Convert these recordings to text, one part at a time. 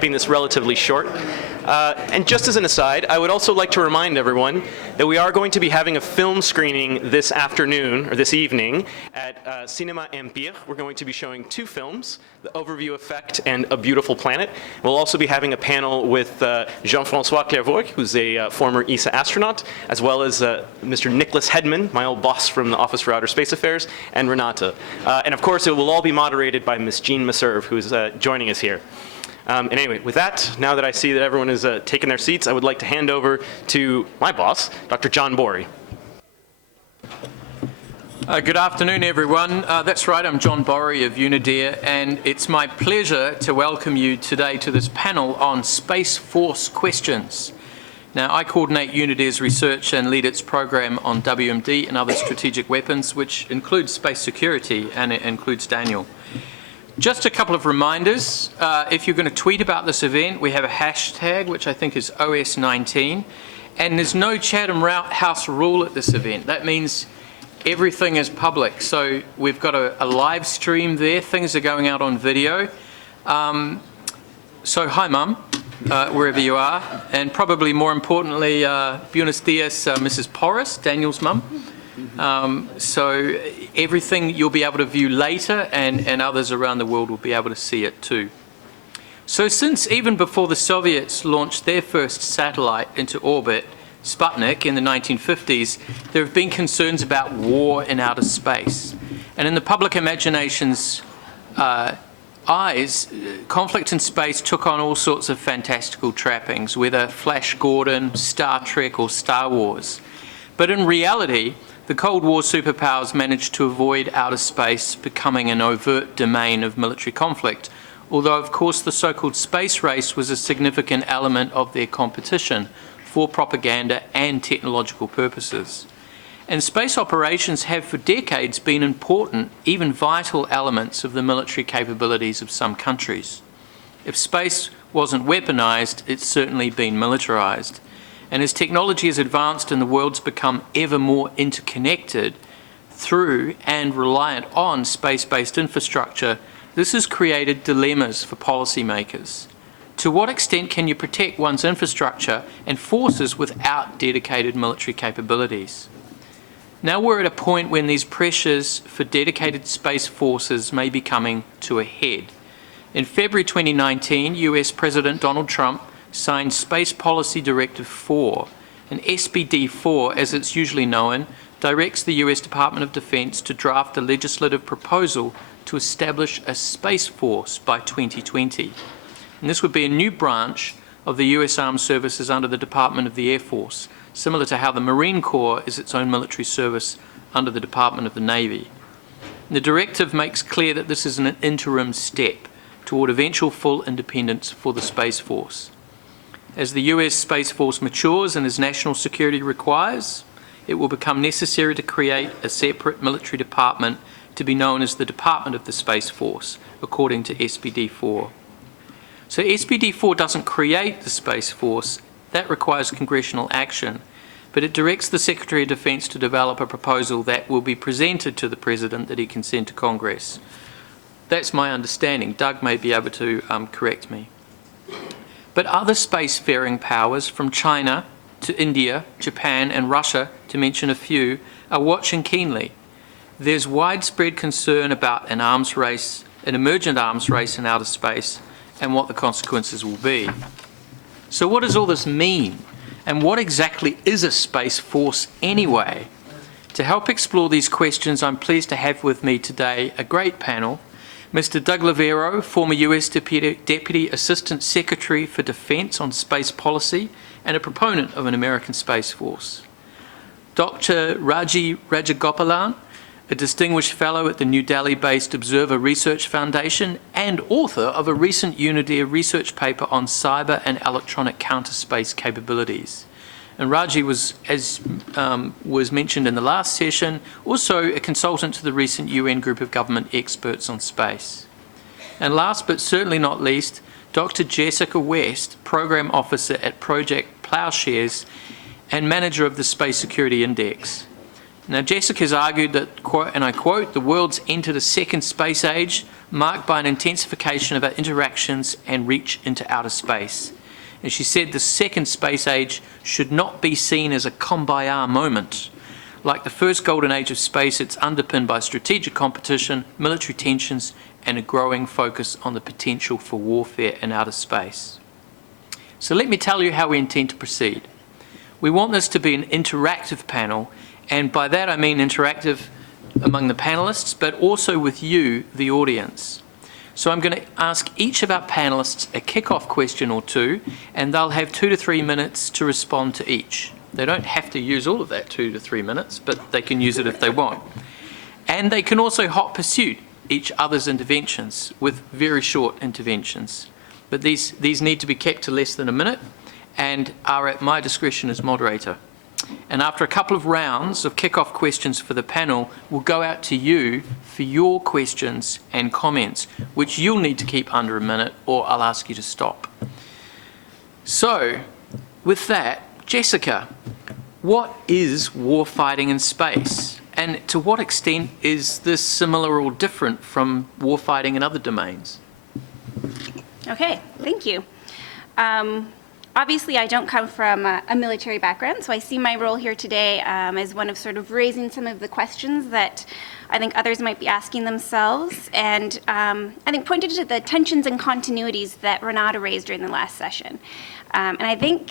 keeping this relatively short. And just as an aside, I would also like to remind everyone that we are going to be having a film screening this afternoon, or this evening, at Cinema Empire. We're going to be showing two films, The Overview Effect and A Beautiful Planet. We'll also be having a panel with Jean-François Clairvoy, who's a former ESA astronaut, as well as Mr. Nicholas Hedman, my old boss from the Office for Outer Space Affairs, and Renata. And of course, it will all be moderated by Ms. Jean Messerve, who's joining us here. And anyway, with that, now that I see that everyone is taking their seats, I would like to hand over to my boss, Dr. John Borey. Good afternoon, everyone. That's right, I'm John Borey of UNIDEA, and it's my pleasure to welcome you today to this panel on Space Force questions. Now, I coordinate UNIDEA's research and lead its program on WMD and other strategic weapons, which includes space security, and it includes Daniel. Just a couple of reminders. If you're going to tweet about this event, we have a hashtag, which I think is OS19, and there's no Chatham House rule at this event. That means everything is public. So we've got a live stream there. Things are going out on video. So hi, Mum, wherever you are. And probably more importantly, Buenos Dias, Mrs. Porras, Daniel's mum. So everything you'll be able to view later, and others around the world will be able to see it too. So since even before the Soviets launched their first satellite into orbit, Sputnik, in the 1950s, there have been concerns about war in outer space. And in the public imagination's eyes, conflict in space took on all sorts of fantastical trappings, whether Flash Gordon, Star Trek, or Star Wars. But in reality, the Cold War superpowers managed to avoid outer space becoming an overt domain of military conflict, although of course the so-called space race was a significant element of their competition for propaganda and technological purposes. And space operations have for decades been important, even vital elements of the military capabilities of some countries. If space wasn't weaponized, it's certainly been militarized. And as technology has advanced and the world's become ever more interconnected through and reliant on space-based infrastructure, this has created dilemmas for policymakers. To what extent can you protect one's infrastructure and forces without dedicated military capabilities? Now we're at a point when these pressures for dedicated space forces may be coming to a head. In February 2019, US President Donald Trump signed Space Policy Directive 4, and SPD 4, as it's usually known, directs the US Department of Defense to draft a legislative proposal to establish a Space Force by 2020. And this would be a new branch of the US Armed Services under the Department of the Air Force, similar to how the Marine Corps is its own military service under the Department of the Navy. And the directive makes clear that this is an interim step toward eventual full independence for the Space Force. As the US Space Force matures and as national security requires, it will become necessary to create a separate military department to be known as the Department of the Space Force, according to SPD 4. So SPD 4 doesn't create the Space Force, that requires congressional action, but it directs the Secretary of Defense to develop a proposal that will be presented to the President that he can send to Congress. That's my understanding. Doug may be able to correct me. But other spacefaring powers, from China to India, Japan and Russia, to mention a few, are watching keenly. There's widespread concern about an arms race, an emergent arms race in outer space, and what the consequences will be. So what does all this mean? And what exactly is a space force anyway? To help explore these questions, I'm pleased to have with me today a great panel. Mr. Doug Lavero, former US Deputy Assistant Secretary for Defense on Space Policy and a proponent of an American Space Force. Dr. Raji Rajagopalan, a distinguished fellow at the New Delhi-based Observer Research Foundation and author of a recent UNIDEA research paper on cyber and electronic counter-space capabilities. And Raji was, as was mentioned in the last session, also a consultant to the recent UN group of government experts on space. And last but certainly not least, Dr. Jessica West, Program Officer at Project Plowshares and Manager of the Space Security Index. Now, Jessica's argued that, quote, and I quote, the world's entered a second space age marked by an intensification of our interactions and reach into outer space. And she said the second space age should not be seen as a kumbaya moment. Like the first golden age of space, it's underpinned by strategic competition, military tensions, and a growing focus on the potential for warfare in outer space. So let me tell you how we intend to proceed. We want this to be an interactive panel, and by that I mean interactive among the panelists, but also with you, the audience. So I'm going to ask each of our panelists a kick-off question or two, and they'll have 2 to 3 minutes to respond to each. They don't have to use all of that 2 to 3 minutes, but they can use it if they want. And they can also hot pursuit each other's interventions with very short interventions. But these need to be kept to less than a minute and are at my discretion as moderator. And after a couple of rounds of kick-off questions for the panel, we'll go out to you for your questions and comments, which you'll need to keep under a minute or I'll ask you to stop. So, with that, Jessica, what is warfighting in space? And to what extent is this similar or different from warfighting in other domains? Okay, thank you. Obviously, I don't come from a military background, so I see my role here today as one of sort of raising some of the questions that I think others might be asking themselves, and I think pointed to the tensions and continuities that Renata raised during the last session. And I think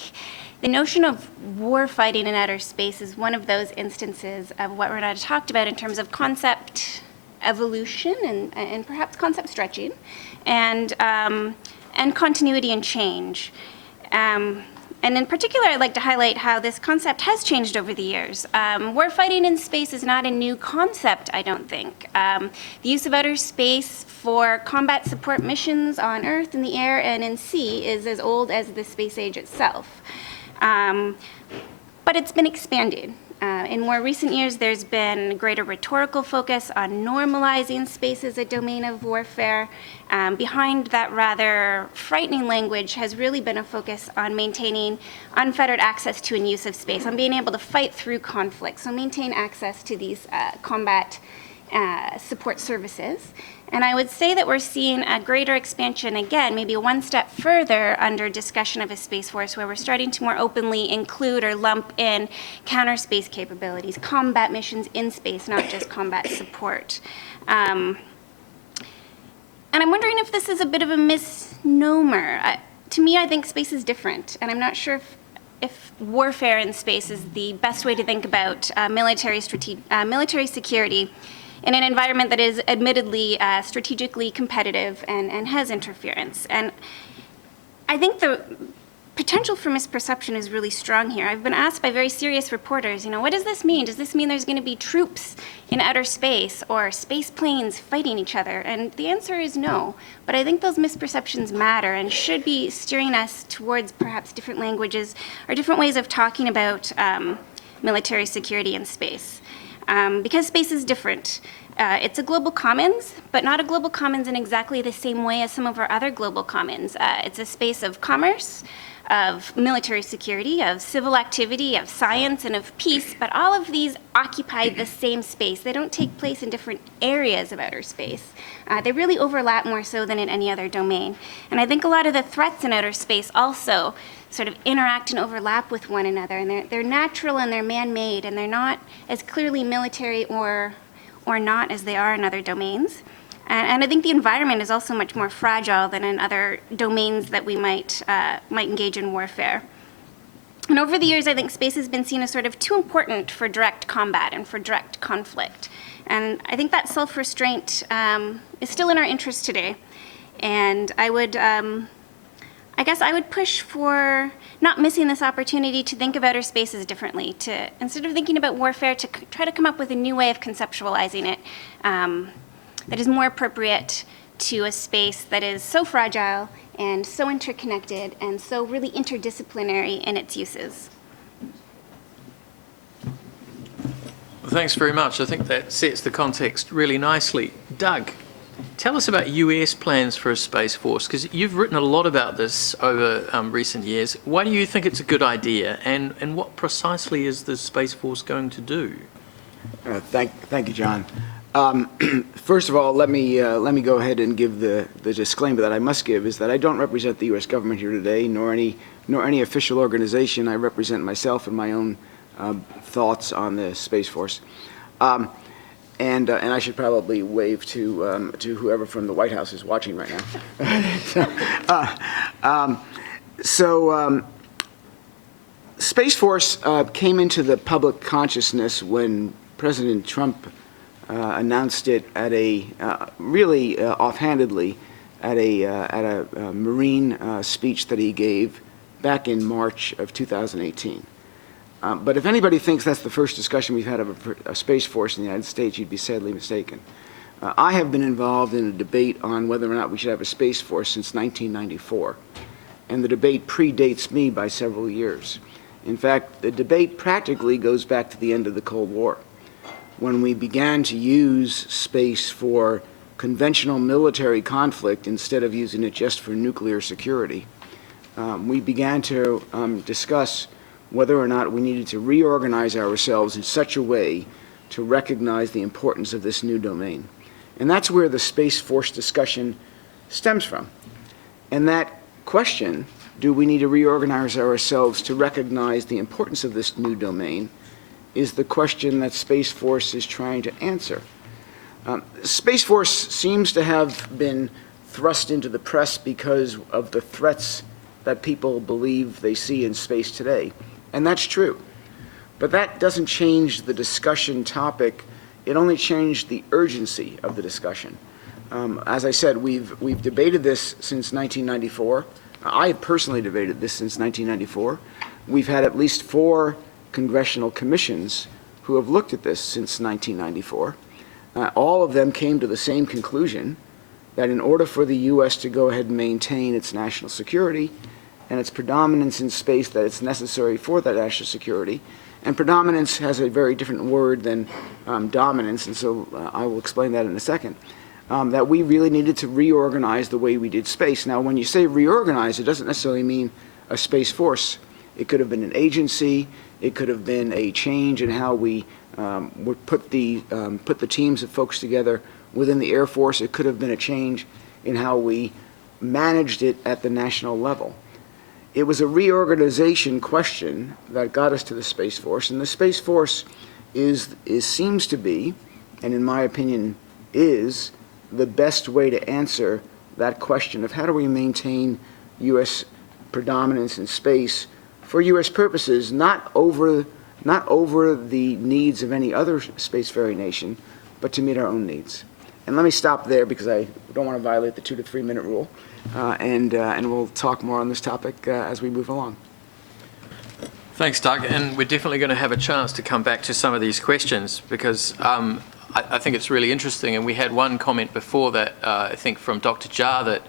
the notion of war fighting in outer space is one of those instances of what Renata talked about in terms of concept evolution and perhaps concept stretching, and continuity and change. And in particular, I'd like to highlight how this concept has changed over the years. Warfighting in space is not a new concept, I don't think. The use of outer space for combat support missions on Earth, in the air, and in sea is as old as the space age itself. But it's been expanded. In more recent years, there's been greater rhetorical focus on normalizing space as a domain of warfare. Behind that rather frightening language has really been a focus on maintaining unfettered access to and use of space, on being able to fight through conflict, so maintain access to these combat support services. And I would say that we're seeing a greater expansion, again, maybe one step further under discussion of a Space Force, where we're starting to more openly include or lump in counter space capabilities, combat missions in space, not just combat support. And I'm wondering if this is a bit of a misnomer. To me, I think space is different, and I'm not sure if warfare in space is the best way to think about military security in an environment that is admittedly strategically competitive and has interference. And I think the potential for misperception is really strong here. I've been asked by very serious reporters, what does this mean? Does this mean there's going to be troops in outer space or space planes fighting each other? And the answer is no. But I think those misperceptions matter and should be steering us towards perhaps different languages or different ways of talking about military security in space. Because space is different. It's a global commons, but not a global commons in exactly the same way as some of our other global commons. It's a space of commerce, of military security, of civil activity, of science, and of peace, but all of these occupy the same space. They don't take place in different areas of outer space. They really overlap more so than in any other domain. And I think a lot of the threats in outer space also sort of interact and overlap with one another, and they're natural and they're man-made, and they're not as clearly military or not as they are in other domains. And I think the environment is also much more fragile than in other domains that we might engage in warfare. And over the years, I think space has been seen as sort of too important for direct combat and for direct conflict. And I think that self-restraint is still in our interest today. And I guess I would push for not missing this opportunity to think of outer spaces differently, to, instead of thinking about warfare, to try to come up with a new way of conceptualizing it that is more appropriate to a space that is so fragile and so interconnected and so really interdisciplinary in its uses. Thanks very much. I think that sets the context really nicely. Doug, tell us about US plans for a Space Force, because you've written a lot about this over recent years. Why do you think it's a good idea, and what precisely is the Space Force going to do? Thank you, John. First of all, let me go ahead and give the disclaimer that I must give is that I don't represent the U.S. government here today, nor any official organization. I represent myself and my own thoughts on the Space Force. And I should probably wave to whoever from the White House is watching right now. Space Force came into the public consciousness when President Trump announced it at a really offhandedly at a Marine speech that he gave back in March of 2018. But if anybody thinks that's the first discussion we've had of a Space Force in the United States, you'd be sadly mistaken. I have been involved in a debate on whether or not we should have a Space Force since 1994, and the debate predates me by several years. In fact, the debate practically goes back to the end of the Cold War, when we began to use space for conventional military conflict instead of using it just for nuclear security. We began to discuss whether or not we needed to reorganize ourselves in such a way to recognize the importance of this new domain. And that's where the Space Force discussion stems from. And that question, do we need to reorganize ourselves to recognize the importance of this new domain, is the question that Space Force is trying to answer. Space Force seems to have been thrust into the press because of the threats that people believe they see in space today. And that's true. But that doesn't change the discussion topic. It only changed the urgency of the discussion. As I said, we've debated this since 1994. I personally debated this since 1994. We've had at least 4 congressional commissions who have looked at this since 1994. All of them came to the same conclusion, that in order for the U.S. to go ahead and maintain its national security and its predominance in space, that it's necessary for that national security. And predominance has a very different word than dominance, and so I will explain that in a second. That we really needed to reorganize the way we did space. Now, when you say reorganize, it doesn't necessarily mean a Space Force. It could have been an agency. It could have been a change in how we would put the teams of folks together within the Air Force. It could have been a change in how we managed it at the national level. It was a reorganization question that got us to the Space Force, and the Space Force seems to be, and in my opinion is, the best way to answer that question of how do we maintain U.S. predominance in space for U.S. purposes, not over the needs of any other spacefaring nation, but to meet our own needs. And let me stop there because I don't want to violate the 2 to 3 minute rule, and we'll talk more on this topic as we move along. Thanks, Doug. And we're definitely going to have a chance to come back to some of these questions because I think it's really interesting. And we had one comment before that, I think from Dr. Jha, that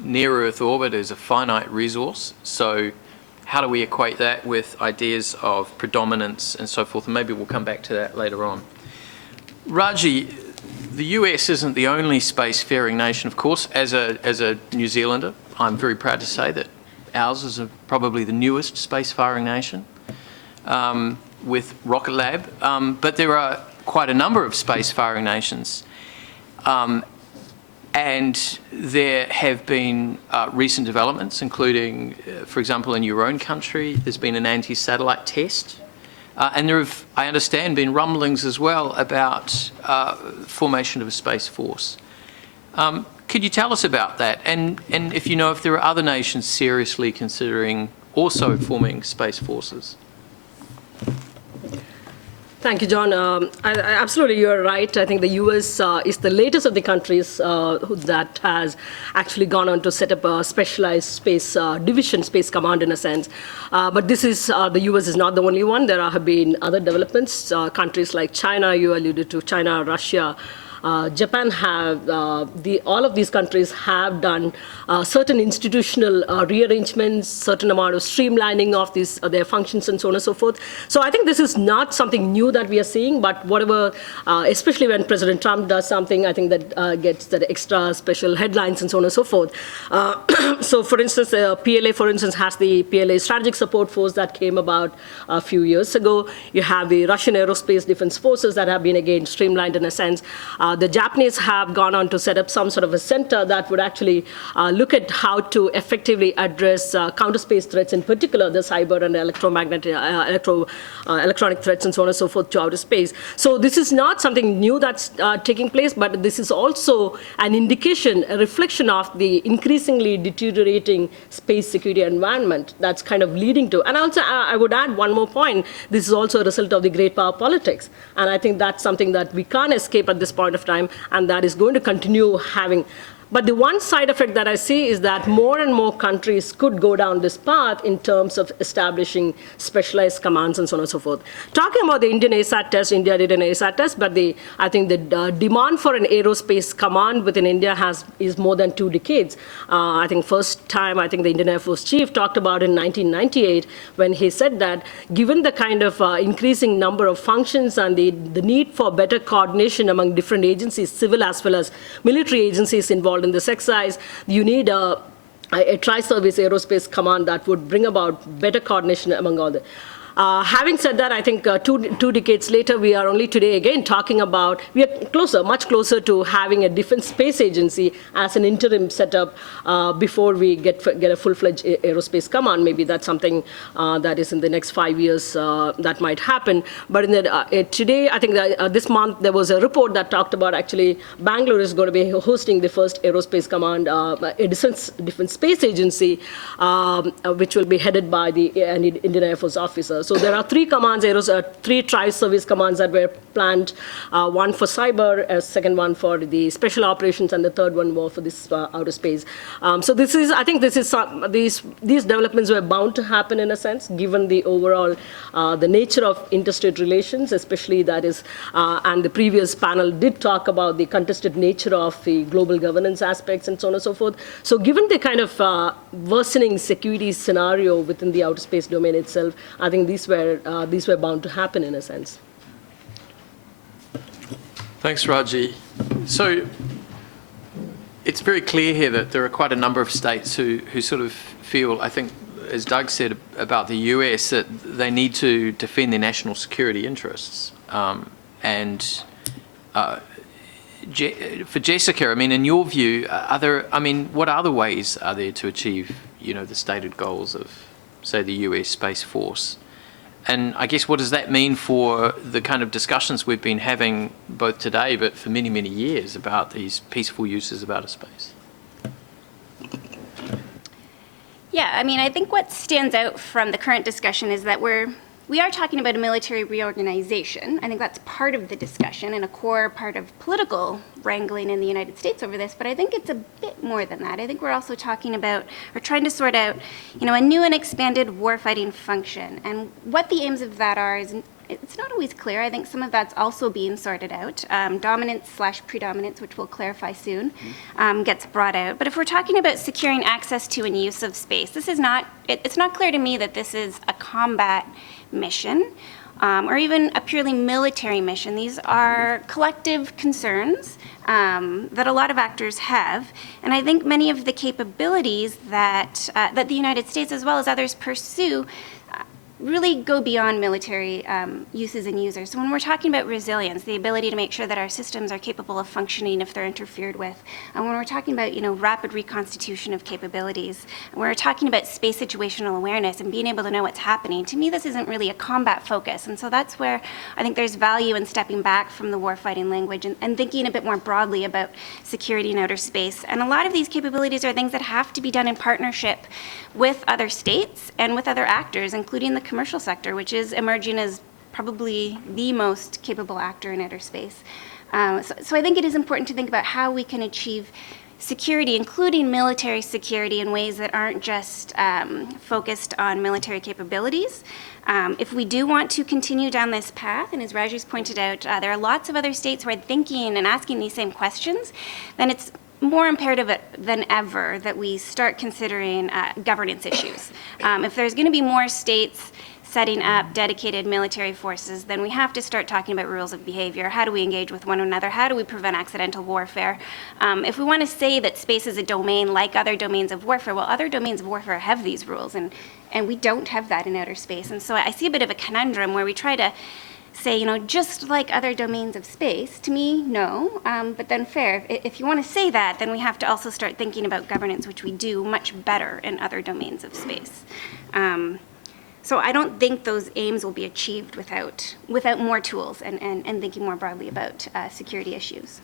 near-Earth orbit is a finite resource. So how do we equate that with ideas of predominance and so forth? And maybe we'll come back to that later on. Raji, the US isn't the only spacefaring nation, of course. As a New Zealander, I'm very proud to say that ours is probably the newest spacefaring nation with Rocket Lab. But there are quite a number of spacefaring nations. And there have been recent developments, including, for example, in your own country, there's been an anti-satellite test. And there have, I understand, been rumblings as well about formation of a Space Force. Could you tell us about that? And if you know if there are other nations seriously considering also forming Space Forces? Thank you, John. Absolutely, you're right. I think the U.S. Is the latest of the countries that has actually gone on to set up a specialized space division, Space Command in a sense. But this is, the U.S. is not the only one. There have been other developments. Countries like China, you alluded to China, Russia, Japan have, all of these countries have done certain institutional rearrangements, certain amount of streamlining of these, their functions and so on and so forth. So I think this is not something new that we are seeing, but whatever, especially when President Trump does something, I think that gets that extra special headlines and so on and so forth. So for instance, PLA, for instance, has the PLA Strategic Support Force that came about a few years ago. You have the Russian Aerospace Defense Forces that have been, again, streamlined in a sense. The Japanese have gone on to set up some sort of a center that would actually look at how to effectively address counter-space threats, in particular the cyber and electromagnetic, electronic threats and so on and so forth to outer space. So this is not something new that's taking place, but this is also an indication, a reflection of the increasingly deteriorating space security environment that's kind of leading to. And also, I would add one more point. This is also a result of the great power politics. And I think that's something that we can't escape at this point of time, and that is going to continue having. But the one side effect that I see is that more and more countries could go down this path in terms of establishing specialized commands and so on and so forth. Talking about the Indian ASAT test, India did an ASAT test, but I think the demand for an aerospace command within India is more than 2 decades. I think first time, I think the Indian Air Force chief talked about in 1998 when he said that given the kind of increasing number of functions and the need for better coordination among different agencies, civil as well as military agencies involved in this exercise, you need a tri-service aerospace command that would bring about better coordination among all the. Having said that, I think two decades later, we are only today again talking about, we are closer, much closer to having a defense space agency as an interim setup before we get a full-fledged aerospace command. Maybe that's something that is in the next 5 years that might happen. But today, I think that, this month, there was a report that talked about actually Bangalore is going to be hosting the first aerospace command, a defense space agency, which will be headed by the Indian Air Force officer. So there are 3 commands, 3 tri-service commands that were planned, one for cyber, a second one for the special operations, and the third one more for this outer space. So this is, I think this is, these developments were bound to happen in a sense, given the overall, the nature of interstate relations, especially that is, and the previous panel did talk about the contested nature of the global governance aspects and so on and so forth. So given the kind of worsening security scenario within the outer space domain itself, I think these were bound to happen in a sense. Thanks, Raji. So it's very clear here that there are quite a number of states who sort of feel, I think, as Doug said about the US, that they need to defend their national security interests. For Jessica, I mean, in your view, what other ways are there to achieve, the stated goals of, say, the US Space Force? And I guess what does that mean for the kind of discussions we've been having both today but for many, many years about these peaceful uses of outer space? Yeah, I mean, I think what stands out from the current discussion is that we are talking about a military reorganization. I think that's part of the discussion and a core part of political wrangling in the United States over this, but I think it's a bit more than that. I think we're also talking about, or trying to sort out, a new and expanded warfighting function. And what the aims of that are is, it's not always clear. I think some of that's also being sorted out. Dominance/predominance, which we'll clarify soon, gets brought out. But if we're talking about securing access to and use of space, it's not clear to me that this is a combat mission or even a purely military mission. These are collective concerns that a lot of actors have. And I think many of the capabilities that the United States as well as others pursue really go beyond military uses and users. So when we're talking about resilience, the ability to make sure that our systems are capable of functioning if they're interfered with, and when we're talking about rapid reconstitution of capabilities, and we're talking about space situational awareness and being able to know what's happening, to me this isn't really a combat focus. And so that's where I think there's value in stepping back from the warfighting language and thinking a bit more broadly about security in outer space. And a lot of these capabilities are things that have to be done in partnership with other states and with other actors, including the commercial sector, which is emerging as probably the most capable actor in outer space. So I think it is important to think about how we can achieve security, including military security, in ways that aren't just focused on military capabilities. If we do want to continue down this path, and as Raju's pointed out, there are lots of other states who are thinking and asking these same questions, then it's more imperative than ever that we start considering governance issues. If there's going to be more states setting up dedicated military forces, then we have to start talking about rules of behavior. How do we engage with one another? How do we prevent accidental warfare? If we want to say that space is a domain like other domains of warfare, well, other domains of warfare have these rules, and we don't have that in outer space. And so I see a bit of a conundrum where we try to say, you know, just like other domains of space. To me, no, but then fair. If you want to say that, then we have to also start thinking about governance, which we do much better in other domains of space. So I don't think those aims will be achieved without more tools and thinking more broadly about security issues.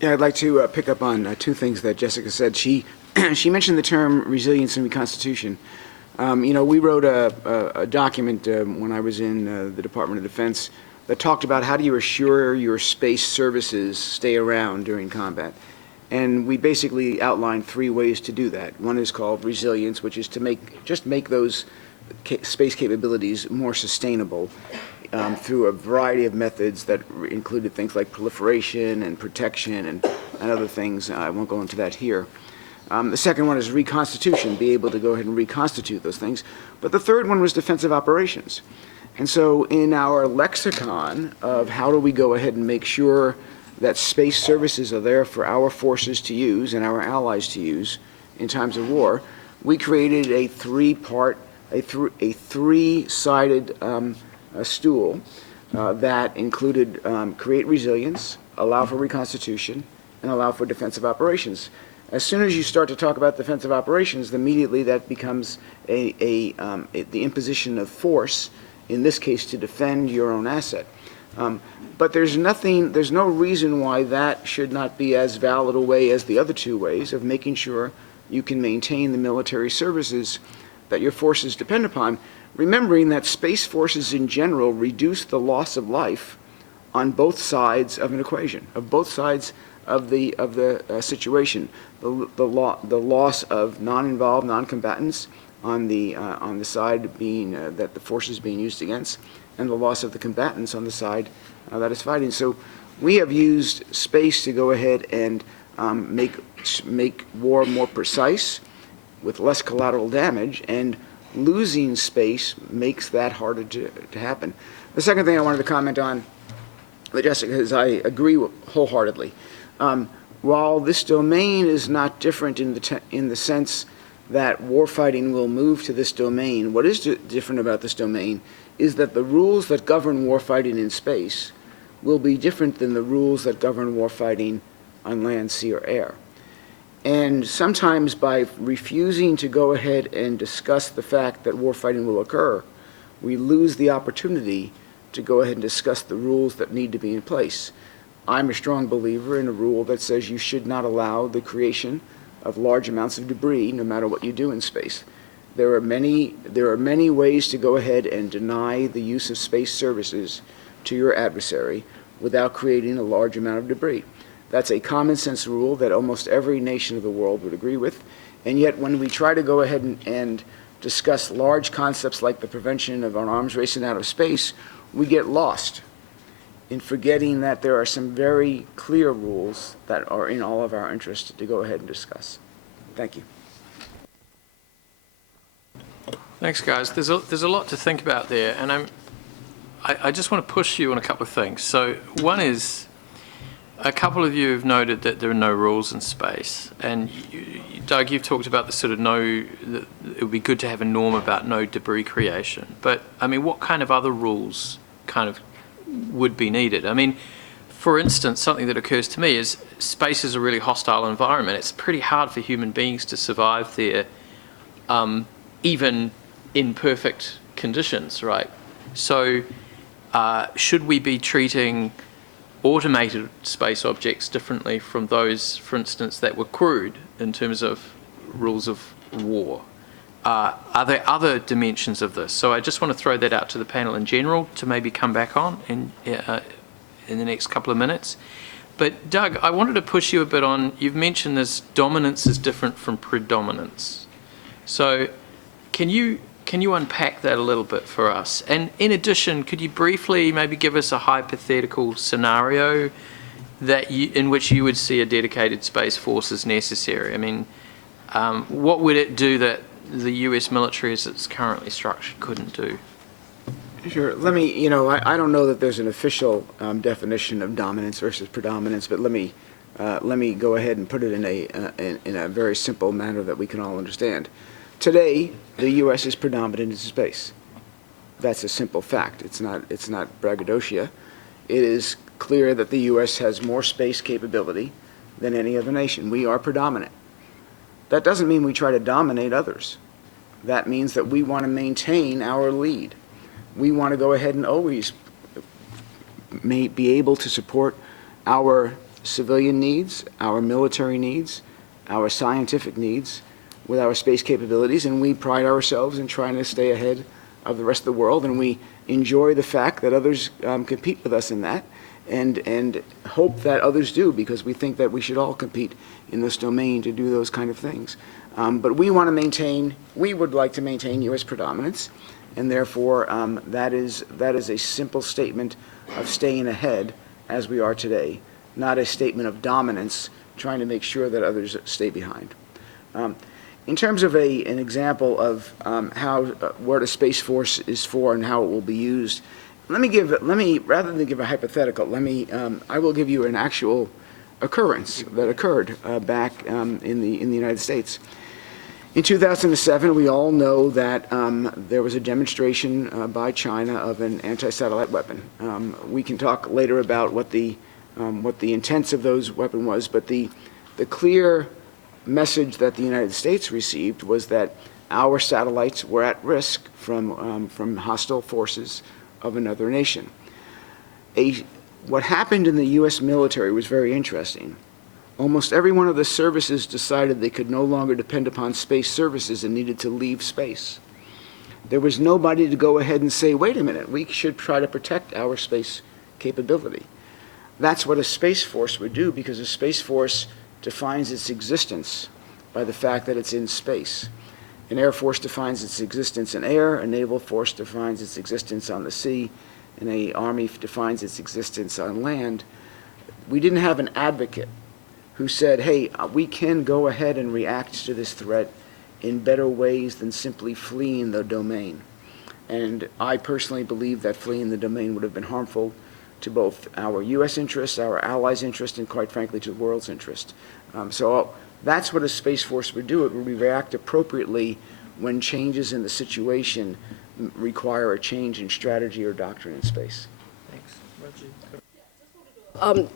Yeah, I'd like to pick up on two things that Jessica said. She mentioned the term resilience and reconstitution. We wrote a document when I was in the Department of Defense that talked about how do you assure your space services stay around during combat. And we basically outlined three ways to do that. One is called resilience, which is to make those space capabilities more sustainable through a variety of methods that included things like proliferation and protection and other things. I won't go into that here. The second one is reconstitution, be able to go ahead and reconstitute those things. But the third one was defensive operations. And so in our lexicon of how do we go ahead and make sure that space services are there for our forces to use and our allies to use in times of war, we created a three-sided stool that included create resilience, allow for reconstitution, and allow for defensive operations. As soon as you start to talk about defensive operations, immediately that becomes the imposition of force, in this case to defend your own asset. But there's no reason why that should not be as valid a way as the other two ways of making sure you can maintain the military services that your forces depend upon, remembering that space forces in general reduce the loss of life on both sides of an equation, of both sides of the situation. The loss of non-involved, non-combatants on the side being that the force is being used against, and the loss of the combatants on the side that is fighting. So we have used space to go ahead and make war more precise with less collateral damage, and losing space makes that harder to happen. The second thing I wanted to comment on, Jessica, is I agree wholeheartedly. While this domain is not different in the sense that warfighting will move to this domain, what is different about this domain is that the rules that govern warfighting in space will be different than the rules that govern warfighting on land, sea, or air. And sometimes by refusing to go ahead and discuss the fact that warfighting will occur, we lose the opportunity to go ahead and discuss the rules that need to be in place. I'm a strong believer in a rule that says you should not allow the creation of large amounts of debris no matter what you do in space. There are many ways to go ahead and deny the use of space services to your adversary without creating a large amount of debris. That's a common sense rule that almost every nation of the world would agree with. And yet when we try to go ahead and discuss large concepts like the prevention of an arms race in outer space, we get lost in forgetting that there are some very clear rules that are in all of our interest to go ahead and discuss. Thank you. Thanks, guys. There's a lot to think about there, and I just want to push you on a couple of things. So one is, a couple of you have noted that there are no rules in space, and Doug, you've talked about the sort of that it would be good to have a norm about no debris creation. But I mean, what kind of other rules kind of would be needed? I mean, for instance, something that occurs to me is space is a really hostile environment. It's pretty hard for human beings to survive there, even in perfect conditions, right? So should we be treating automated space objects differently from those, for instance, that were crewed in terms of rules of war? Are there other dimensions of this? So I just want to throw that out to the panel in general to maybe come back on in the next couple of minutes. But Doug, I wanted to push you a bit on, you've mentioned this dominance is different from predominance. So can you unpack that a little bit for us? And in addition, could you briefly maybe give us a hypothetical scenario in which you would see a dedicated Space Force as necessary? I mean, what would it do that the US military as it's currently structured couldn't do? Sure. Let me, I don't know that there's an official definition of dominance versus predominance, but let me go ahead and put it in a very simple manner that we can all understand. Today, the U.S. is predominant in space. That's a simple fact. It's not braggadocio. It is clear that the U.S. has more space capability than any other nation. We are predominant. That doesn't mean we try to dominate others. That means that we want to maintain our lead. We want to go ahead and always be able to support our civilian needs, our military needs, our scientific needs with our space capabilities, and we pride ourselves in trying to stay ahead of the rest of the world, and we enjoy the fact that others compete with us in that, and hope that others do, because we think that we should all compete in this domain to do those kind of things. But we would like to maintain U.S. predominance, and therefore that is a simple statement of staying ahead as we are today, not a statement of dominance, trying to make sure that others stay behind. In terms of an example of what a Space Force is for and how it will be used, rather than give a hypothetical, I will give you an actual occurrence that occurred back in the United States. In 2007, we all know that there was a demonstration by China of an anti-satellite weapon. We can talk later about what the intents of those weapon was, but the clear message that the United States received was that our satellites were at risk from hostile forces of another nation. What happened in the U.S. military was very interesting. Almost every one of the services decided they could no longer depend upon space services and needed to leave space. There was nobody to go ahead and say, wait a minute, we should try to protect our space capability. That's what a Space Force would do, because a Space Force defines its existence by the fact that it's in space. An Air Force defines its existence in air, a Naval Force defines its existence on the sea, and an Army defines its existence on land. We didn't have an advocate who said, hey, we can go ahead and react to this threat in better ways than simply fleeing the domain. And I personally believe that fleeing the domain would have been harmful to both our U.S. interests, our allies' interest, and quite frankly to the world's interest. So that's what a Space Force would do. It would react appropriately when changes in the situation require a change in strategy or doctrine in space. Thanks.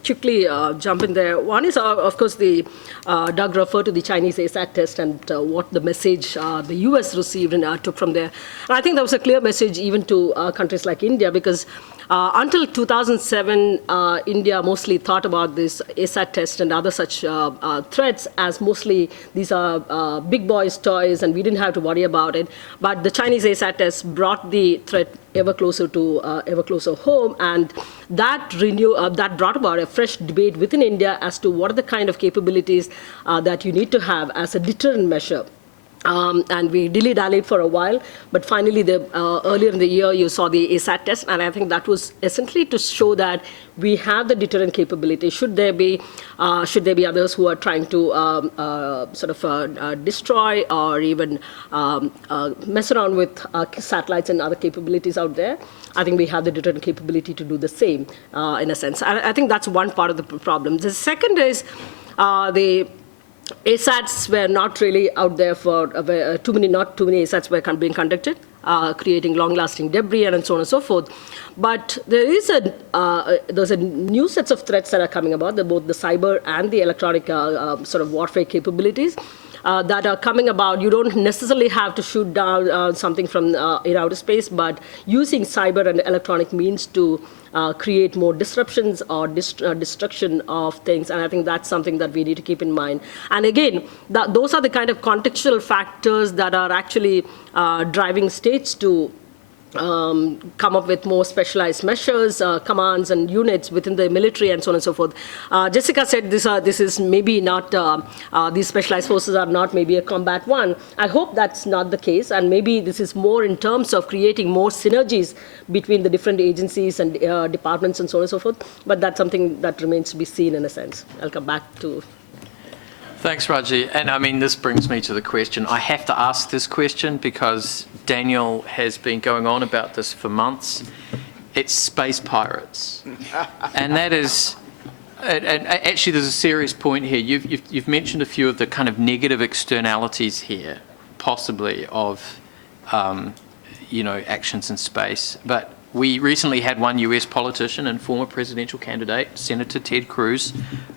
Quickly jump in there. One is, of course, Doug referred to the Chinese ASAT test and what the message the U.S. received and took from there. And I think that was a clear message even to countries like India, because until 2007, India mostly thought about this ASAT test and other such threats as mostly these are big boys' toys and we didn't have to worry about it. But the Chinese ASAT test brought the threat ever closer home, and that brought about a fresh debate within India as to what are the kind of capabilities that you need to have as a deterrent measure. And we dilly-dallied for a while, but finally, earlier in the year, you saw the ASAT test, and I think that was essentially to show that we have the deterrent capability. Should there be others who are trying to destroy or even mess around with satellites and other capabilities out there, I think we have the deterrent capability to do the same, in a sense. I think that's one part of the problem. The second is the ASATs were not really out there for not too many ASATs were being conducted, creating long-lasting debris and so on and so forth. But there's a new sets of threats that are coming about, both the cyber and the electronic warfare capabilities that are coming about. You don't necessarily have to shoot down something from in outer space, but using cyber and electronic means to create more disruptions or destruction of things, and I think that's something that we need to keep in mind. And again, those are the kind of contextual factors that are actually driving states to come up with more specialized measures, commands and units within the military and so on and so forth. Jessica said this is maybe not, these specialized forces are not maybe a combat one. I hope that's not the case, and maybe this is more in terms of creating more synergies between the different agencies and departments and so on and so forth, but that's something that remains to be seen in a sense. I'll come back to. Thanks, Raji. And I mean, this brings me to the question. I have to ask this question because Daniel has been going on about this for months. It's space pirates. And that is, and actually there's a serious point here. You've mentioned a few of the kind of negative externalities here, possibly of, actions in space. But we recently had one US politician and former presidential candidate, Senator Ted Cruz,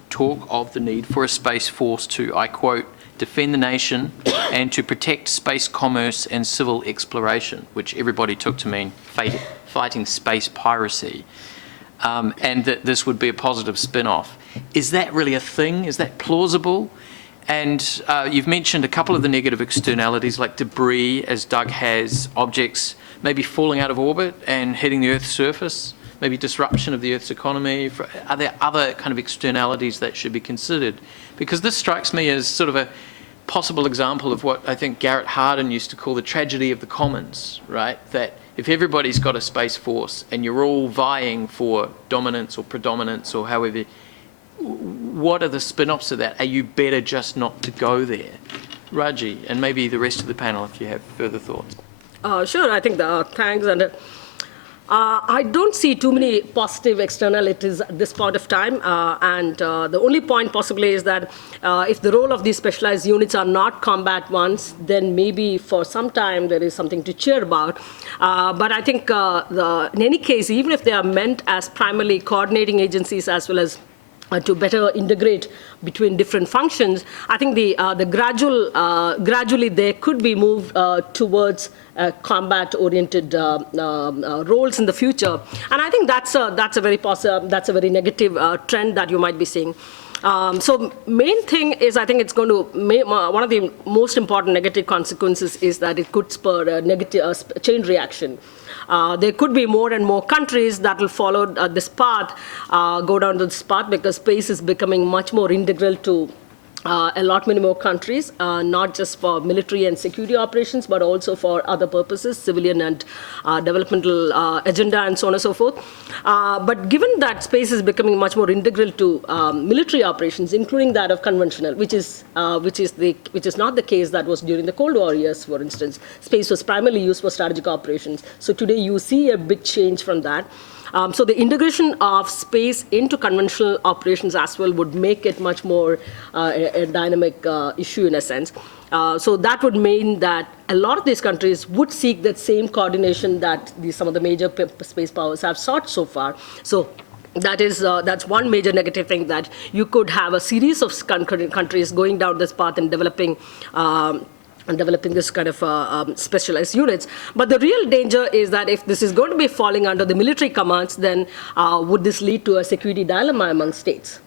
talk of the need for a space force to, I quote, defend the nation and to protect space commerce and civil exploration, which everybody took to mean fighting space piracy, and that this would be a positive spin-off. Is that really a thing? Is that plausible? And you've mentioned a couple of the negative externalities like debris, as Doug has, objects maybe falling out of orbit and hitting the Earth's surface, maybe disruption of the Earth's economy. Are there other kind of externalities that should be considered? Because this strikes me as sort of a possible example of what I think Garrett Hardin used to call the tragedy of the commons, right? That if everybody's got a space force and you're all vying for dominance or predominance or however, what are the spin-offs of that? Are you better just not to go there? Raji, and maybe the rest of the panel if you have further thoughts. Sure, I think thanks. And I don't see too many positive externalities at this point of time. And the only point possibly is that if the role of these specialized units are not combat ones, then maybe for some time there is something to cheer about. But I think in any case, even if they are meant as primarily coordinating agencies as well as to better integrate between different functions, I think gradually they could be moved towards combat-oriented roles in the future, and I think that's a very negative trend that you might be seeing. So main thing is, I think it's going to, one of the most important negative consequences is that it could spur a negative chain reaction. There could be more and more countries that will follow this path, go down this path, because space is becoming much more integral to a lot many more countries, not just for military and security operations, but also for other purposes, civilian and developmental agenda and so on and so forth. But given that space is becoming much more integral to military operations, including that of conventional, which is not the case that was during the Cold War years, for instance. Space was primarily used for strategic operations. So today you see a big change from that. So the integration of space into conventional operations as well would make it much more a dynamic issue in a sense. So that would mean that a lot of these countries would seek that same coordination that some of the major space powers have sought so far. So that's one major negative thing, that you could have a series of countries going down this path and developing this kind of specialized units. But the real danger is that if this is going to be falling under the military commands, then would this lead to a security dilemma among states?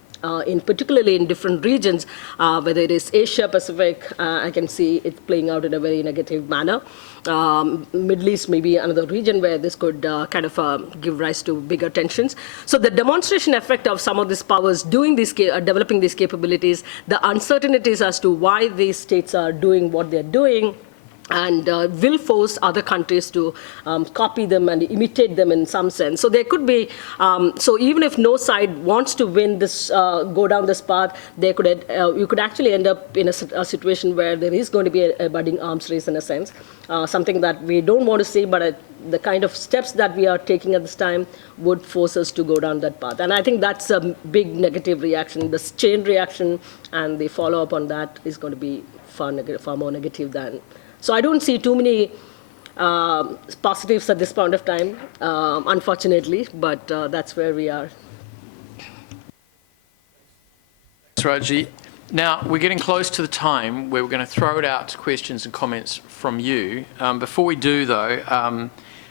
Particularly in different regions, whether it is Asia Pacific, I can see it playing out in a very negative manner. Middle East may be another region where this could kind of give rise to bigger tensions. So the demonstration effect of some of these powers doing developing these capabilities, the uncertainties as to why these states are doing what they're doing, and will force other countries to copy them and imitate them in some sense. So there could be, so even if no side wants to win this, go down this path, you could actually end up in a situation where there is going to be a budding arms race in a sense, something that we don't want to see, but the kind of steps that we are taking at this time would force us to go down that path. And I think that's a big negative reaction. The chain reaction and the follow-up on that is going to be far more negative than. So I don't see too many positives at this point of time, unfortunately, but that's where we are. Thanks, Raji. Now, we're getting close to the time where we're going to throw it out to questions and comments from you. Before we do, though, I'm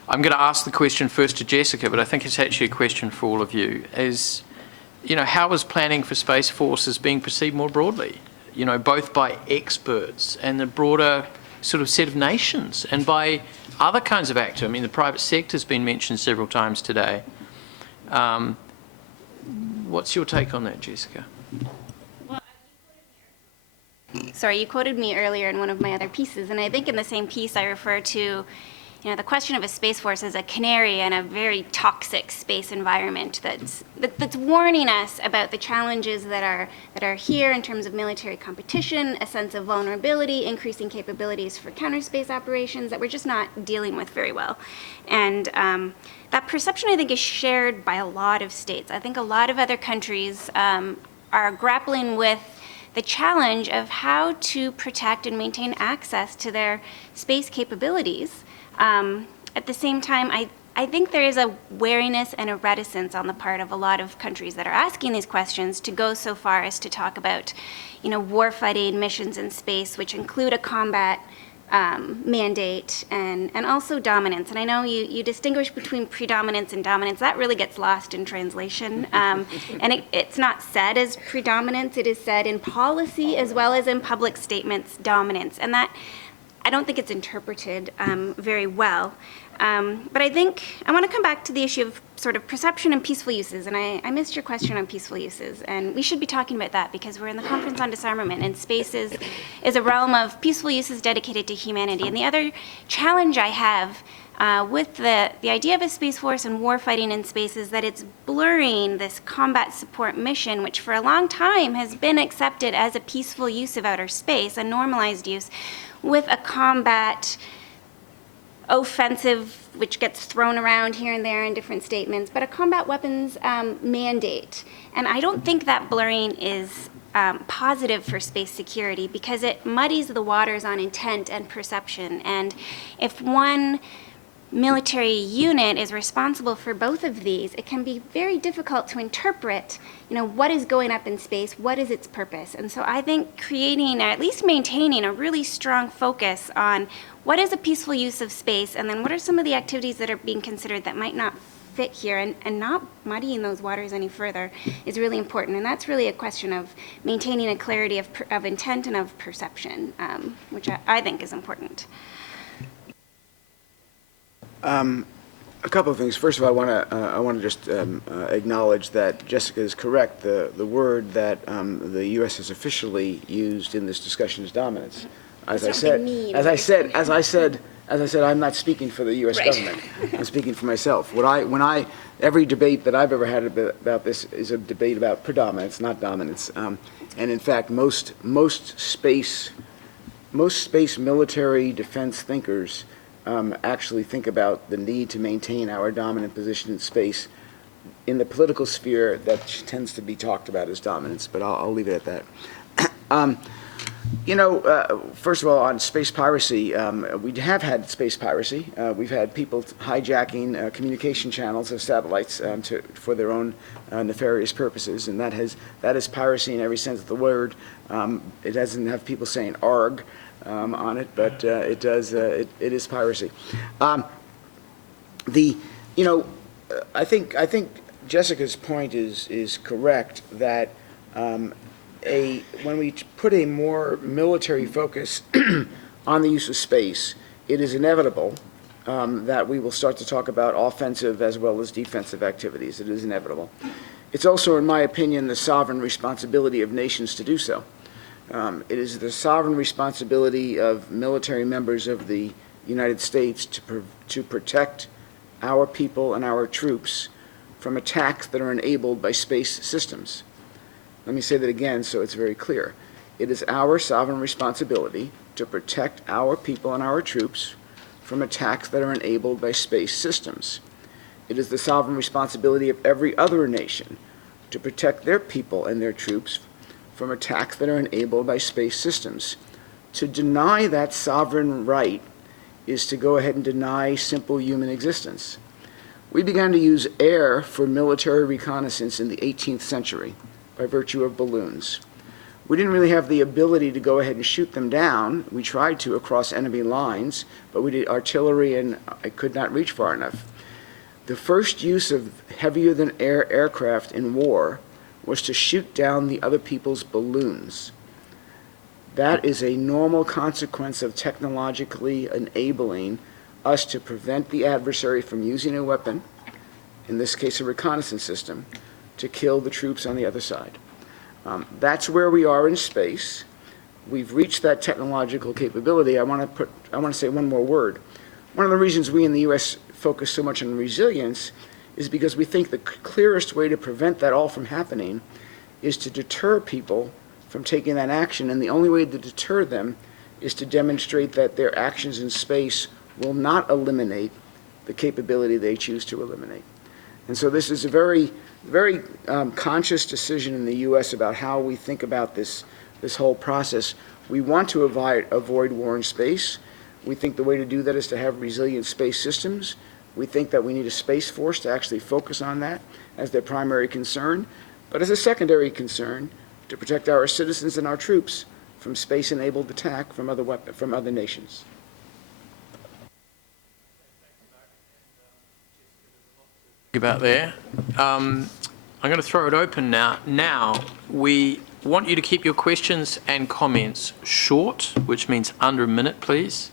going to ask the question first to Jessica, but I think it's actually a question for all of you. How is planning for Space Forces being perceived more broadly? Both by experts and the broader sort of set of nations, and by other kinds of actor. I mean, the private sector has been mentioned several times today. What's your take on that, Jessica? Sorry, you quoted me earlier in one of my other pieces, and I think in the same piece I refer to, the question of a space force as a canary in a very toxic space environment that's warning us about the challenges that are here in terms of military competition, a sense of vulnerability, increasing capabilities for counter space operations that we're just not dealing with very well. And that perception, I think, is shared by a lot of states. I think a lot of other countries are grappling with the challenge of how to protect and maintain access to their space capabilities. At the same time, I think there is a wariness and a reticence on the part of a lot of countries that are asking these questions to go so far as to talk about, warfighting missions in space, which include a combat mandate and also dominance. And I know you distinguish between predominance and dominance. That really gets lost in translation. And it's not said as predominance. It is said in policy as well as in public statements, dominance. And that, I don't think it's interpreted very well. But I think I want to come back to the issue of sort of perception and peaceful uses. And I missed your question on peaceful uses. And we should be talking about that because we're in the Conference on Disarmament, and space is a realm of peaceful uses dedicated to humanity. And the other challenge I have with the idea of a space force and warfighting in space is that it's blurring this combat support mission, which for a long time has been accepted as a peaceful use of outer space, a normalized use, with a combat offensive, which gets thrown around here and there in different statements, but a combat weapons mandate. And I don't think that blurring is positive for space security because it muddies the waters on intent and perception. And if one military unit is responsible for both of these, it can be very difficult to interpret, what is going up in space, what is its purpose. And so I think creating, or at least maintaining, a really strong focus on what is a peaceful use of space, and then what are some of the activities that are being considered that might not fit here, and not muddying those waters any further is really important. And that's really a question of maintaining a clarity of intent and of perception, which I think is important. A couple of things. First of all, I want to just acknowledge that Jessica is correct. The word that the U.S. has officially used in this discussion is dominance. As I said, I'm not speaking for the U.S. government. I'm speaking for myself. Every debate that I've ever had about this is a debate about predominance, not dominance. And in fact, most space military defense thinkers actually think about the need to maintain our dominant position in space. In the political sphere, that tends to be talked about as dominance, but I'll leave it at that. First of all, on space piracy, we have had space piracy. We've had people hijacking communication channels of satellites for their own nefarious purposes, and that is piracy in every sense of the word. It doesn't have people saying "arg" on it, but it does. It is piracy. I think Jessica's point is correct that when we put a more military focus on the use of space, it is inevitable that we will start to talk about offensive as well as defensive activities. It is inevitable. It's also, in my opinion, the sovereign responsibility of nations to do so. It is the sovereign responsibility of military members of the United States to protect our people and our troops from attacks that are enabled by space systems. Let me say that again so it's very clear. It is our sovereign responsibility to protect our people and our troops from attacks that are enabled by space systems. It is the sovereign responsibility of every other nation to protect their people and their troops from attacks that are enabled by space systems. To deny that sovereign right is to go ahead and deny simple human existence. We began to use air for military reconnaissance in the 18th century by virtue of balloons. We didn't really have the ability to go ahead and shoot them down. We tried to across enemy lines, but we did artillery and I could not reach far enough. The first use of heavier than air aircraft in war was to shoot down the other people's balloons. That is a normal consequence of technologically enabling us to prevent the adversary from using a weapon, in this case a reconnaissance system, to kill the troops on the other side. That's where we are in space. We've reached that technological capability. I want to say one more word. One of the reasons we in the U.S. focus so much on resilience is because we think the clearest way to prevent that all from happening is to deter people from taking that action, and the only way to deter them is to demonstrate that their actions in space will not eliminate the capability they choose to eliminate. And so this is a very, very conscious decision in the U.S. about how we think about this whole process. We want to avoid war in space. We think the way to do that is to have resilient space systems. We think that we need a space force to actually focus on that as their primary concern, but as a secondary concern to protect our citizens and our troops from space-enabled attack from other nations. About there. I'm going to throw it open now. Now, we want you to keep your questions and comments short, which means under a minute, please,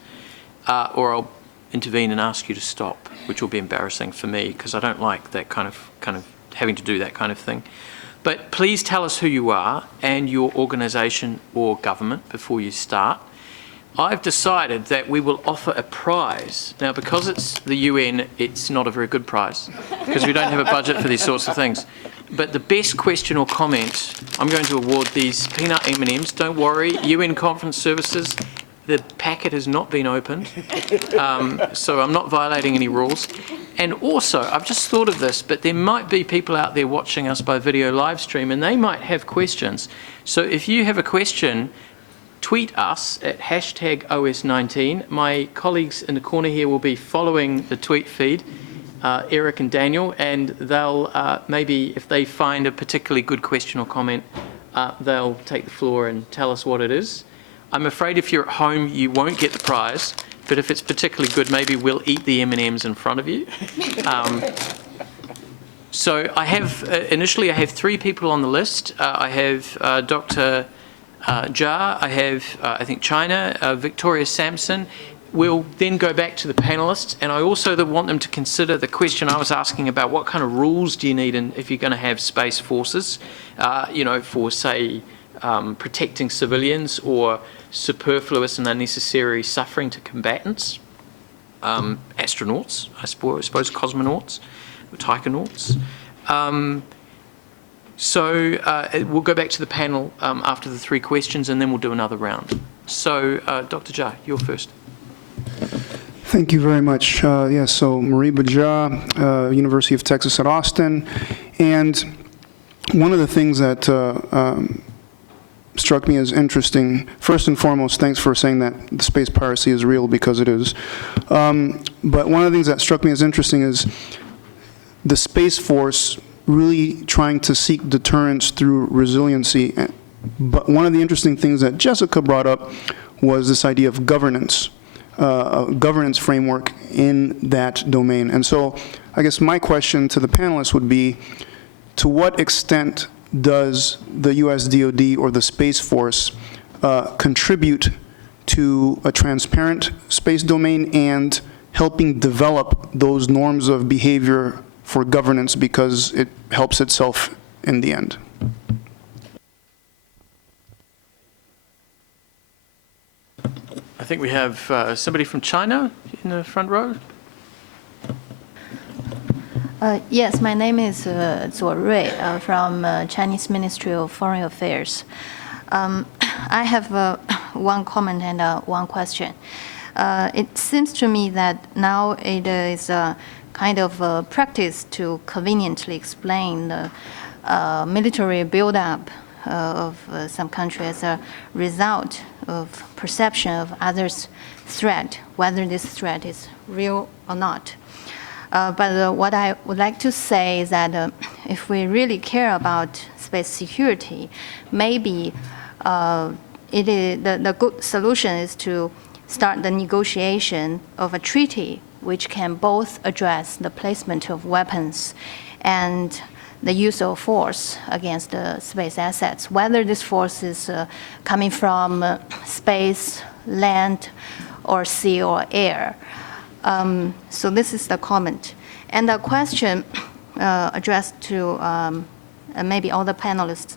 or I'll intervene and ask you to stop, which will be embarrassing for me because I don't like that kind of having to do that kind of thing. But please tell us who you are and your organisation or government before you start. I've decided that we will offer a prize. Now, because it's the UN, it's not a very good prize because we don't have a budget for these sorts of things. But the best question or comment, I'm going to award these peanut M&Ms. Don't worry, UN Conference Services, the packet has not been opened, so I'm not violating any rules. And also, I've just thought of this, but there might be people out there watching us by video live stream and they might have questions. So if you have a question, tweet us at #OS19. My colleagues in the corner here will be following the tweet feed, Eric and Daniel, and they'll maybe, if they find a particularly good question or comment, they'll take the floor and tell us what it is. I'm afraid if you're at home, you won't get the prize, but if it's particularly good, maybe we'll eat the M&Ms in front of you. So I have, initially I have 3 people on the list. I have Dr. Jha, I have, I think, China, Victoria Sampson. We'll then go back to the panelists, and I also want them to consider the question I was asking about what kind of rules do you need if you're going to have space forces, you know, for, say, protecting civilians or superfluous and unnecessary suffering to combatants, astronauts, I suppose cosmonauts, taikonauts. So we'll go back to the panel after the 3 questions, and then we'll do another round. So, Dr. Jha, you're first. Thank you very much. Yes, so Mariba Jha, University of Texas at Austin. And one of the things that struck me as interesting, first and foremost, thanks for saying that the space piracy is real, because it is. But one of the things that struck me as interesting is the Space Force really trying to seek deterrence through resiliency. But one of the interesting things that Jessica brought up was this idea of governance, a governance framework in that domain. And so I guess my question to the panelists would be, to what extent does the US DoD or the Space Force contribute to a transparent space domain and helping develop those norms of behavior for governance, because it helps itself in the end? I think we have somebody from China in the front row. Yes, my name is Zuo Rui from Chinese Ministry of Foreign Affairs. I have one comment and one question. It seems to me that now it is a kind of practice to conveniently explain the military buildup of some country as a result of perception of others' threat, whether this threat is real or not. But what I would like to say is that if we really care about space security, maybe the good solution is to start the negotiation of a treaty which can both address the placement of weapons and the use of force against the space assets, whether this force is coming from space, land, or sea, or air. So this is the comment. And the question addressed to maybe all the panelists,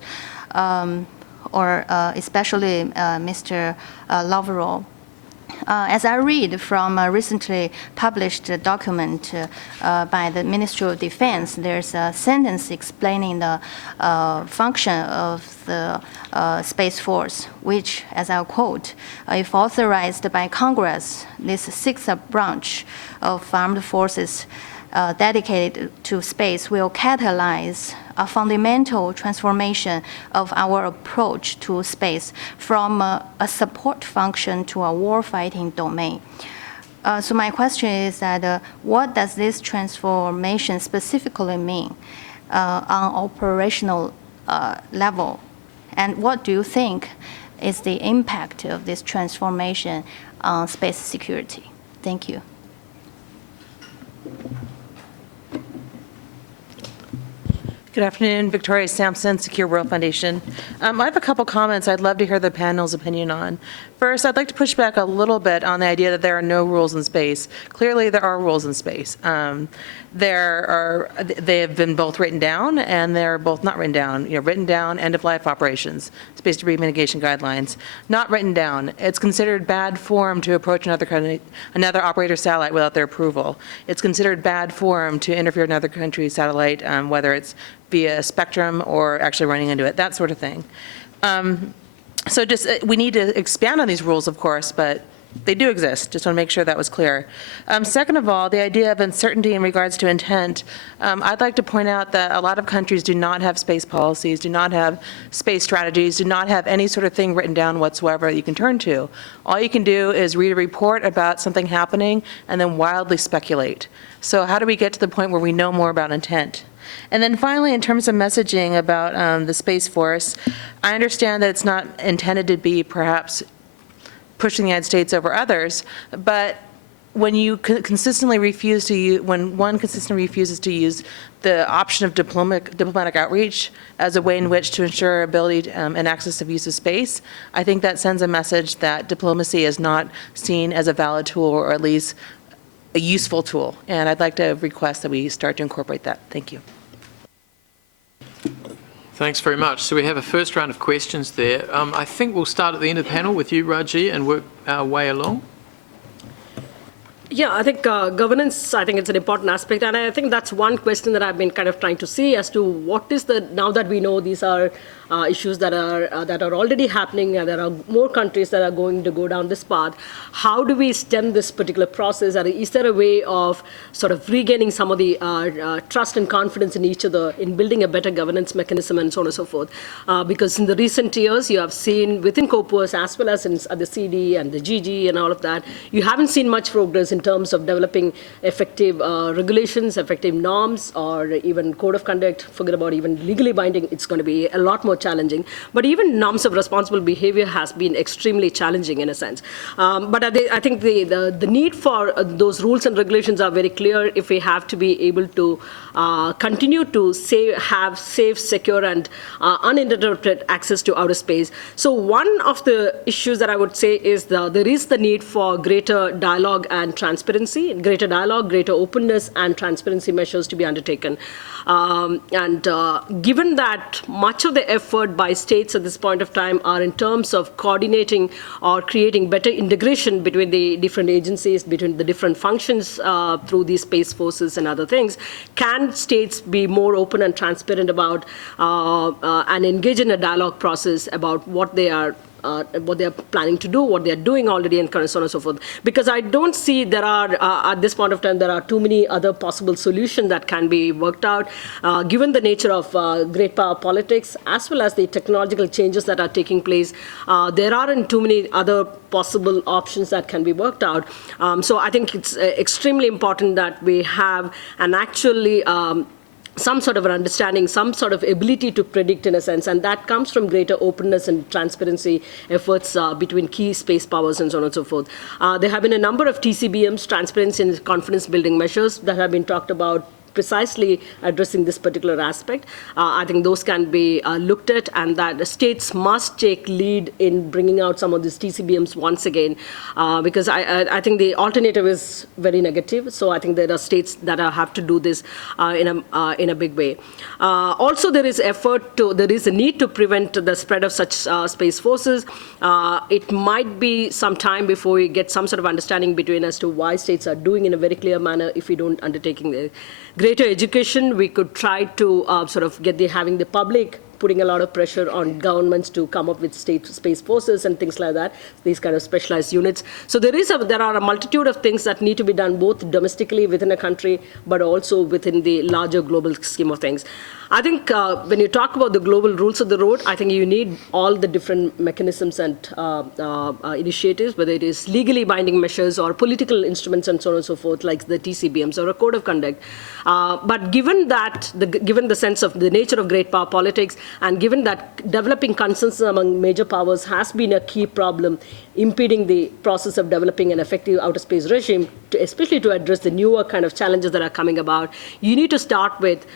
or especially Mr. Lavrov. As I read from a recently published document by the Ministry of Defense, there's a sentence explaining the function of the Space Force, which, as I quote, if authorized by Congress, this sixth branch of armed forces dedicated to space will catalyze a fundamental transformation of our approach to space from a support function to a warfighting domain. So my question is that what does this transformation specifically mean on operational level? And what do you think is the impact of this transformation on space security? Thank you. Good afternoon, Victoria Sampson, Secure World Foundation. I have a couple comments I'd love to hear the panel's opinion on. First, I'd like to push back a little bit on the idea that there are no rules in space. Clearly, there are rules in space. They have been both written down and they're both not written down. Written down, end-of-life operations, space debris mitigation guidelines. Not written down. It's considered bad form to approach another operator satellite without their approval. It's considered bad form to interfere with another country's satellite, whether it's via spectrum or actually running into it, that sort of thing. So we need to expand on these rules, of course, but they do exist. Just want to make sure that was clear. Second of all, the idea of uncertainty in regards to intent. I'd like to point out that a lot of countries do not have space policies, do not have space strategies, do not have any sort of thing written down whatsoever that you can turn to. All you can do is read a report about something happening and then wildly speculate. So how do we get to the point where we know more about intent? And then finally, in terms of messaging about the Space Force, I understand that it's not intended to be perhaps pushing the United States over others, but when you consistently refuse to use, when one consistently refuses to use the option of diplomatic outreach as a way in which to ensure ability and access of use of space, I think that sends a message that diplomacy is not seen as a valid tool, or at least a useful tool. And I'd like to request that we start to incorporate that. Thank you. Thanks very much. So we have a first round of questions there. I think we'll start at the end of the panel with you, Raji, and work our way along. Yeah, I think governance, I think it's an important aspect. And I think that's one question that I've been kind of trying to see as to what is the, now that we know these are issues that are already happening, and there are more countries that are going to go down this path, how do we stem this particular process? Or is there a way of sort of regaining some of the trust and confidence in each other in building a better governance mechanism and so on and so forth? Because in the recent years, you have seen within COPUOS as well as in the CD and the GG and all of that, you haven't seen much progress in terms of developing effective regulations, effective norms, or even code of conduct. Forget about even legally binding. It's going to be a lot more challenging. But even norms of responsible behavior has been extremely challenging in a sense. But I think the need for those rules and regulations are very clear if we have to be able to continue to have safe, secure, and uninterrupted access to outer space. So one of the issues that I would say is there is the need for greater dialogue and transparency, greater dialogue, greater openness, and transparency measures to be undertaken. Given that much of the effort by states at this point of time are in terms of coordinating or creating better integration between the different agencies, between the different functions through these space forces and other things, can states be more open and transparent about and engage in a dialogue process about what they are planning to do, what they're doing already, and so on and so forth. Because I don't see there are, at this point of time, there are too many other possible solutions that can be worked out, given the nature of great power politics, as well as the technological changes that are taking place. There aren't too many other possible options that can be worked out. So I think it's extremely important that we have an actually some sort of an understanding, some sort of ability to predict in a sense, and that comes from greater openness and transparency efforts between key space powers and so on and so forth. There have been a number of TCBMs, transparency and confidence building measures, that have been talked about precisely addressing this particular aspect. I think those can be looked at, and that the states must take lead in bringing out some of these TCBMs once again, because I think the alternative is very negative. So I think there are states that have to do this in a big way. Also, there is a need to prevent the spread of such space forces. It might be some time before we get some sort of understanding between as to why states are doing in a very clear manner. If we don't undertaking the greater education, we could try to sort of having the public putting a lot of pressure on governments to come up with state space forces and things like that, these kind of specialized units. So there are a multitude of things that need to be done both domestically within a country, but also within the larger global scheme of things. I think when you talk about the global rules of the road, I think you need all the different mechanisms and initiatives, whether it is legally binding measures or political instruments and so on and so forth, like the TCBMs or a code of conduct. But given the sense of the nature of great power politics, and given that developing consensus among major powers has been a key problem impeding the process of developing an effective outer space regime, especially to address the newer kind of challenges that are coming about, you need to start with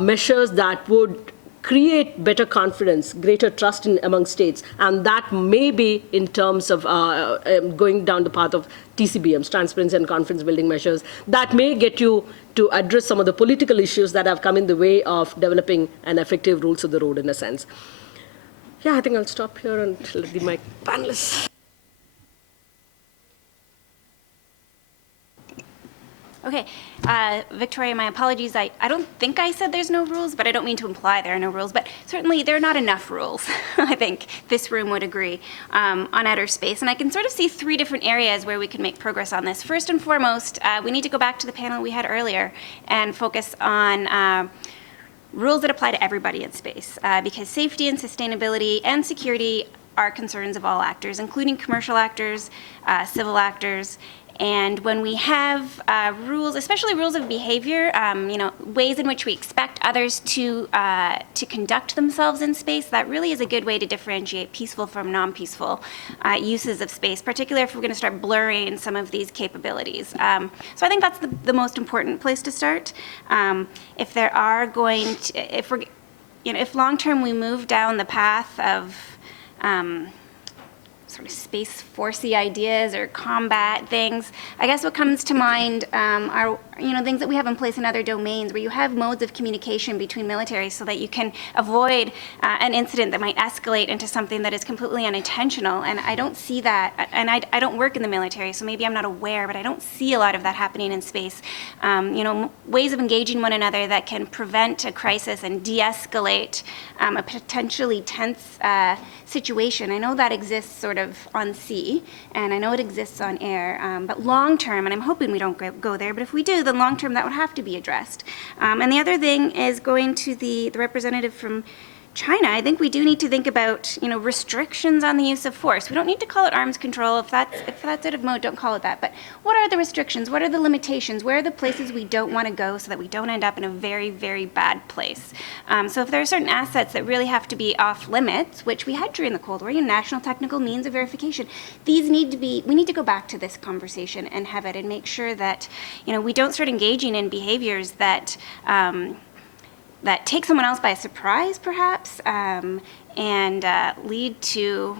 measures that would create better confidence, greater trust among states, and that may be in terms of going down the path of TCBMs, transparency and confidence building measures, that may get you to address some of the political issues that have come in the way of developing an effective rules of the road in a sense. Yeah, I think I'll stop here and let my panelists. Okay, Victoria, my apologies. I don't think I said there's no rules, but I don't mean to imply there are no rules. But certainly there are not enough rules, I think this room would agree, on outer space. And I can sort of see three different areas where we can make progress on this. First and foremost, we need to go back to the panel we had earlier and focus on rules that apply to everybody in space, because safety and sustainability and security are concerns of all actors, including commercial actors, civil actors. And when we have rules, especially rules of behavior, ways in which we expect others to conduct themselves in space, that really is a good way to differentiate peaceful from non-peaceful uses of space, particularly if we're going to start blurring some of these capabilities. So I think that's the most important place to start. If there are going to, if long-term we move down the path of sort of space forcey ideas or combat things, I guess what comes to mind are things that we have in place in other domains where you have modes of communication between militaries so that you can avoid an incident that might escalate into something that is completely unintentional. And I don't see that, and I don't work in the military, so maybe I'm not aware, but I don't see a lot of that happening in space. Ways of engaging one another that can prevent a crisis and de-escalate a potentially tense situation. I know that exists sort of on sea, and I know it exists on air, but long term, and I'm hoping we don't go there, but if we do, then long term that would have to be addressed. And the other thing is going to the representative from China. I think we do need to think about, restrictions on the use of force. We don't need to call it arms control. If that's out of mode, don't call it that. But what are the restrictions? What are the limitations? Where are the places we don't want to go so that we don't end up in a very, very bad place? So if there are certain assets that really have to be off limits, which we had during the Cold War, national technical means of verification, we need to go back to this conversation and have it and make sure that, we don't start engaging in behaviors that that take someone else by surprise, perhaps, and lead to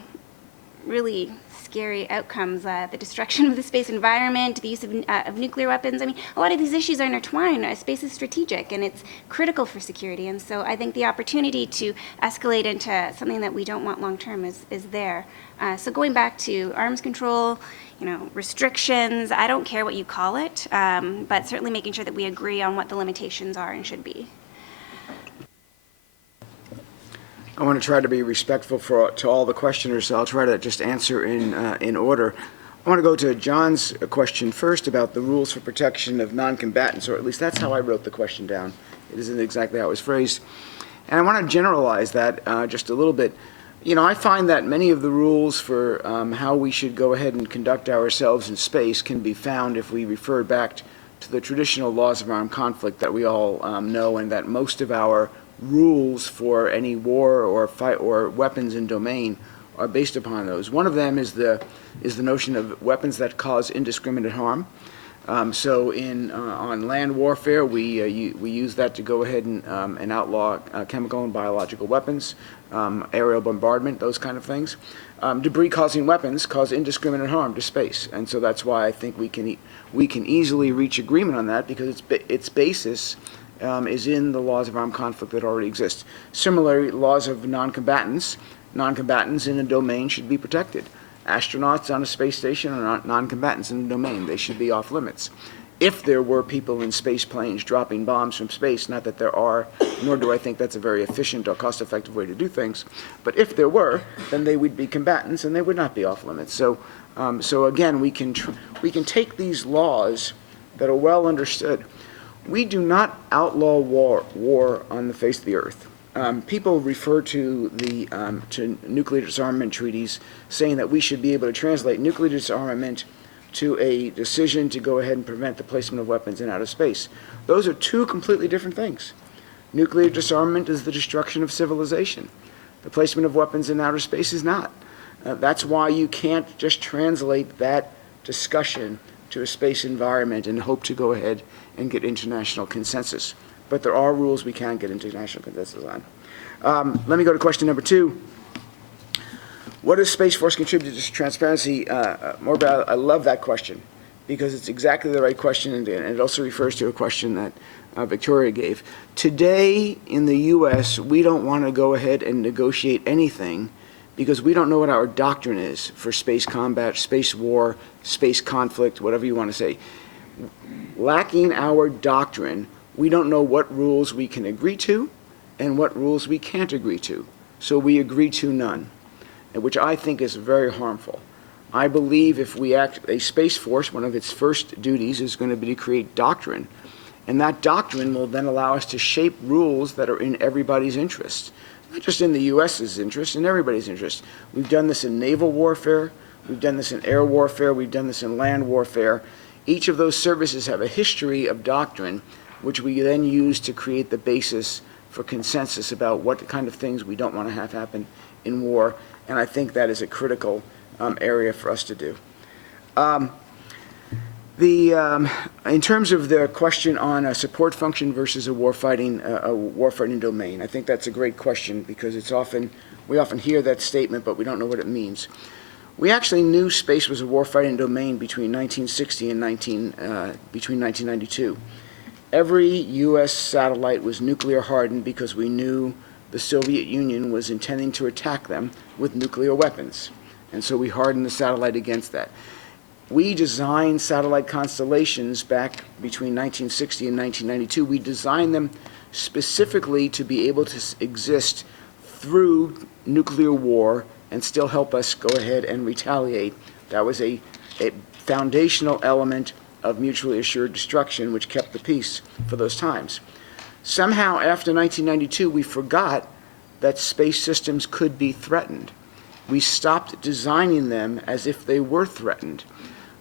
really scary outcomes, the destruction of the space environment, the use of nuclear weapons. I mean, a lot of these issues are intertwined. Space is strategic, and it's critical for security. And so I think the opportunity to escalate into something that we don't want long-term is there. So going back to arms control, restrictions, I don't care what you call it, but certainly making sure that we agree on what the limitations are and should be. I want to try to be respectful to all the questioners, so I'll try to just answer in order. I want to go to John's question first about the rules for protection of non-combatants, or at least that's how I wrote the question down. It isn't exactly how it was phrased. And I want to generalize that just a little bit. I find that many of the rules for how we should go ahead and conduct ourselves in space can be found if we refer back to the traditional laws of armed conflict that we all know, and that most of our rules for any war or fight or weapons in domain are based upon those. One of them is the notion of weapons that cause indiscriminate harm. So on land warfare, we use that to go ahead and outlaw chemical and biological weapons, aerial bombardment, those kind of things. Debris-causing weapons cause indiscriminate harm to space, and so that's why I think we can easily reach agreement on that, because its basis is in the laws of armed conflict that already exist. Similarly, laws of non-combatants in a domain should be protected. Astronauts on a space station are not non-combatants in the domain. They should be off limits. If there were people in space planes dropping bombs from space, not that there are, nor do I think that's a very efficient or cost-effective way to do things, but if there were, then they would be combatants and they would not be off limits. So again, we can take these laws that are well understood. We do not outlaw war on the face of the earth. People refer to to nuclear disarmament treaties, saying that we should be able to translate nuclear disarmament to a decision to go ahead and prevent the placement of weapons in outer space. Those are two completely different things. Nuclear disarmament is the destruction of civilization. The placement of weapons in outer space is not. That's why you can't just translate that discussion to a space environment and hope to go ahead and get international consensus. But there are rules we can get international consensus on. Let me go to question number 2. What does Space Force contribute to transparency? Morbid, I love that question, because it's exactly the right question, and it also refers to a question that Victoria gave. Today in the U.S., we don't want to go ahead and negotiate anything because we don't know what our doctrine is for space combat, space war, space conflict, whatever you want to say. Lacking our doctrine, we don't know what rules we can agree to and what rules we can't agree to. So we agree to none, which I think is very harmful. I believe if we act, a Space Force, one of its first duties is going to be to create doctrine. And that doctrine will then allow us to shape rules that are in everybody's interest. Not just in the U.S.'s interest, in everybody's interest. We've done this in naval warfare, we've done this in air warfare, we've done this in land warfare. Each of those services have a history of doctrine, which we then use to create the basis for consensus about what kind of things we don't want to have happen in war. And I think that is a critical area for us to do. In terms of the question on a support function versus a warfighting domain, I think that's a great question, because we often hear that statement, but we don't know what it means. We actually knew space was a warfighting domain between 1960 and 1992. Every U.S. satellite was nuclear hardened because we knew the Soviet Union was intending to attack them with nuclear weapons. And so we hardened the satellite against that. We designed satellite constellations back between 1960 and 1992. We designed them specifically to be able to exist through nuclear war and still help us go ahead and retaliate. That was a foundational element of mutually assured destruction, which kept the peace for those times. Somehow, after 1992, we forgot that space systems could be threatened. We stopped designing them as if they were threatened.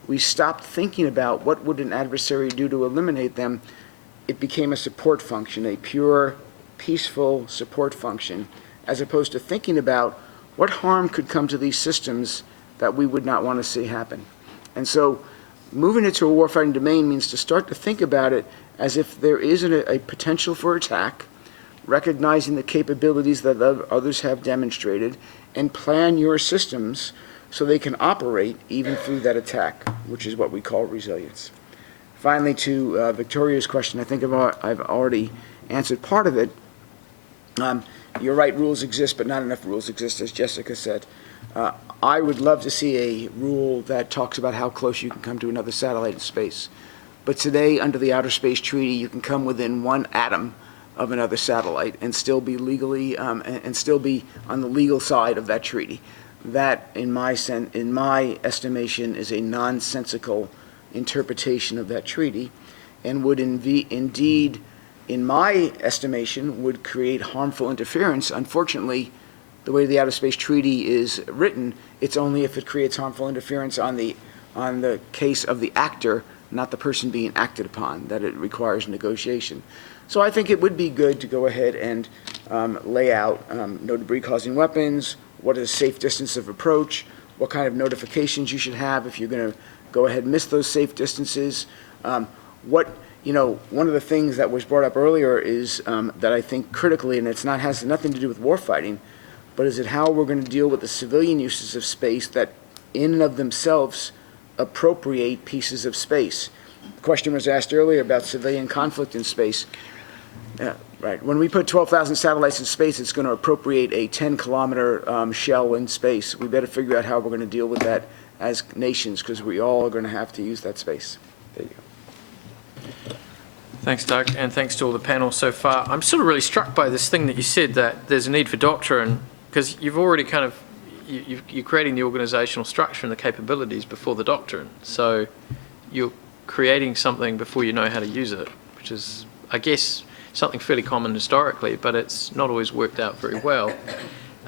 We stopped thinking about what would an adversary do to eliminate them. It became a support function, a pure, peaceful support function, as opposed to thinking about what harm could come to these systems that we would not want to see happen. And so moving it to a warfighting domain means to start to think about it as if there is a potential for attack, recognizing the capabilities that others have demonstrated, and plan your systems so they can operate even through that attack, which is what we call resilience. Finally, to Victoria's question, I think I've already answered part of it. You're right, rules exist, but not enough rules exist, as Jessica said. I would love to see a rule that talks about how close you can come to another satellite in space. But today, under the Outer Space Treaty, you can come within one atom of another satellite and still be legally, and still be on the legal side of that treaty. That, in my estimation, is a nonsensical interpretation of that treaty, and would indeed, in my estimation, would create harmful interference. Unfortunately, the way the Outer Space Treaty is written, it's only if it creates harmful interference on the case of the actor, not the person being acted upon, that it requires negotiation. So I think it would be good to go ahead and lay out no debris-causing weapons, what is a safe distance of approach, what kind of notifications you should have if you're going to go ahead and miss those safe distances, One of the things that was brought up earlier is that I think critically, and has nothing to do with warfighting, but is it how we're going to deal with the civilian uses of space that in and of themselves appropriate pieces of space. The question was asked earlier about civilian conflict in space. Right. When we put 12,000 satellites in space, it's going to appropriate a 10-kilometer shell in space. We better figure out how we're going to deal with that as nations, because we all are going to have to use that space. There you go. Thanks, Doug, and thanks to all the panel so far. I'm sort of really struck by this thing that you said, that there's a need for doctrine, because you've already kind of, you're creating the organizational structure and the capabilities before the doctrine. So you're creating something before you know how to use it, which is, I guess, something fairly common historically, but it's not always worked out very well.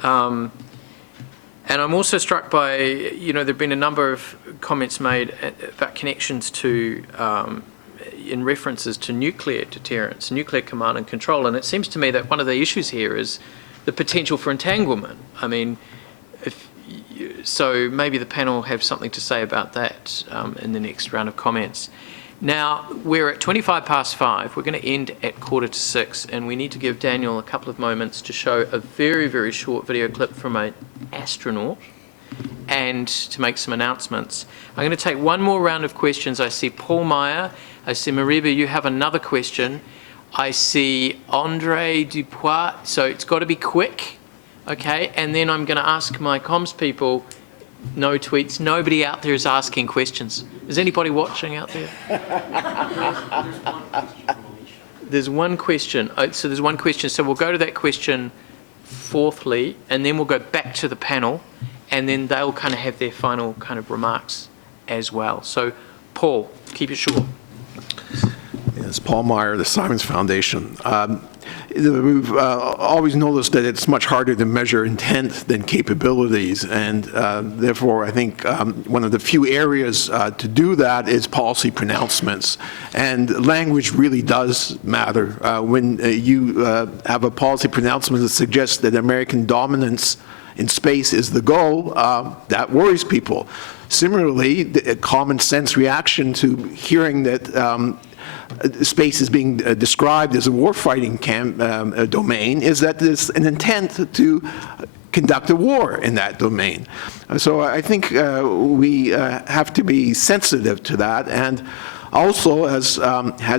And I'm also struck by, there have been a number of comments made about connections to, in references to nuclear deterrence, nuclear command and control. And it seems to me that one of the issues here is the potential for entanglement. I mean, so maybe the panel have something to say about that in the next round of comments. Now, we're at 5:25. We're going to end at 5:45, and we need to give Daniel a couple of moments to show a very, very short video clip from an astronaut and to make some announcements. I'm going to take one more round of questions. I see Paul Meyer. I see Mariba, you have another question. I see Andre Dupois, so it's got to be quick, okay? And then I'm going to ask my comms people, no tweets, nobody out there is asking questions. Is anybody watching out there? There's one question. So there's one question. So we'll go to that question fourthly, and then we'll go back to the panel, and then they'll kind of have their final kind of remarks as well. So, Paul, keep it short. Yes, Paul Meyer, the Simons Foundation. We've always noticed that it's much harder to measure intent than capabilities, and therefore I think one of the few areas to do that is policy pronouncements. And language really does matter. When you have a policy pronouncement that suggests that American dominance in space is the goal, that worries people. Similarly, the common sense reaction to hearing that space is being described as a warfighting domain is that there's an intent to conduct a war in that domain. So I think we have to be sensitive to that. And also, as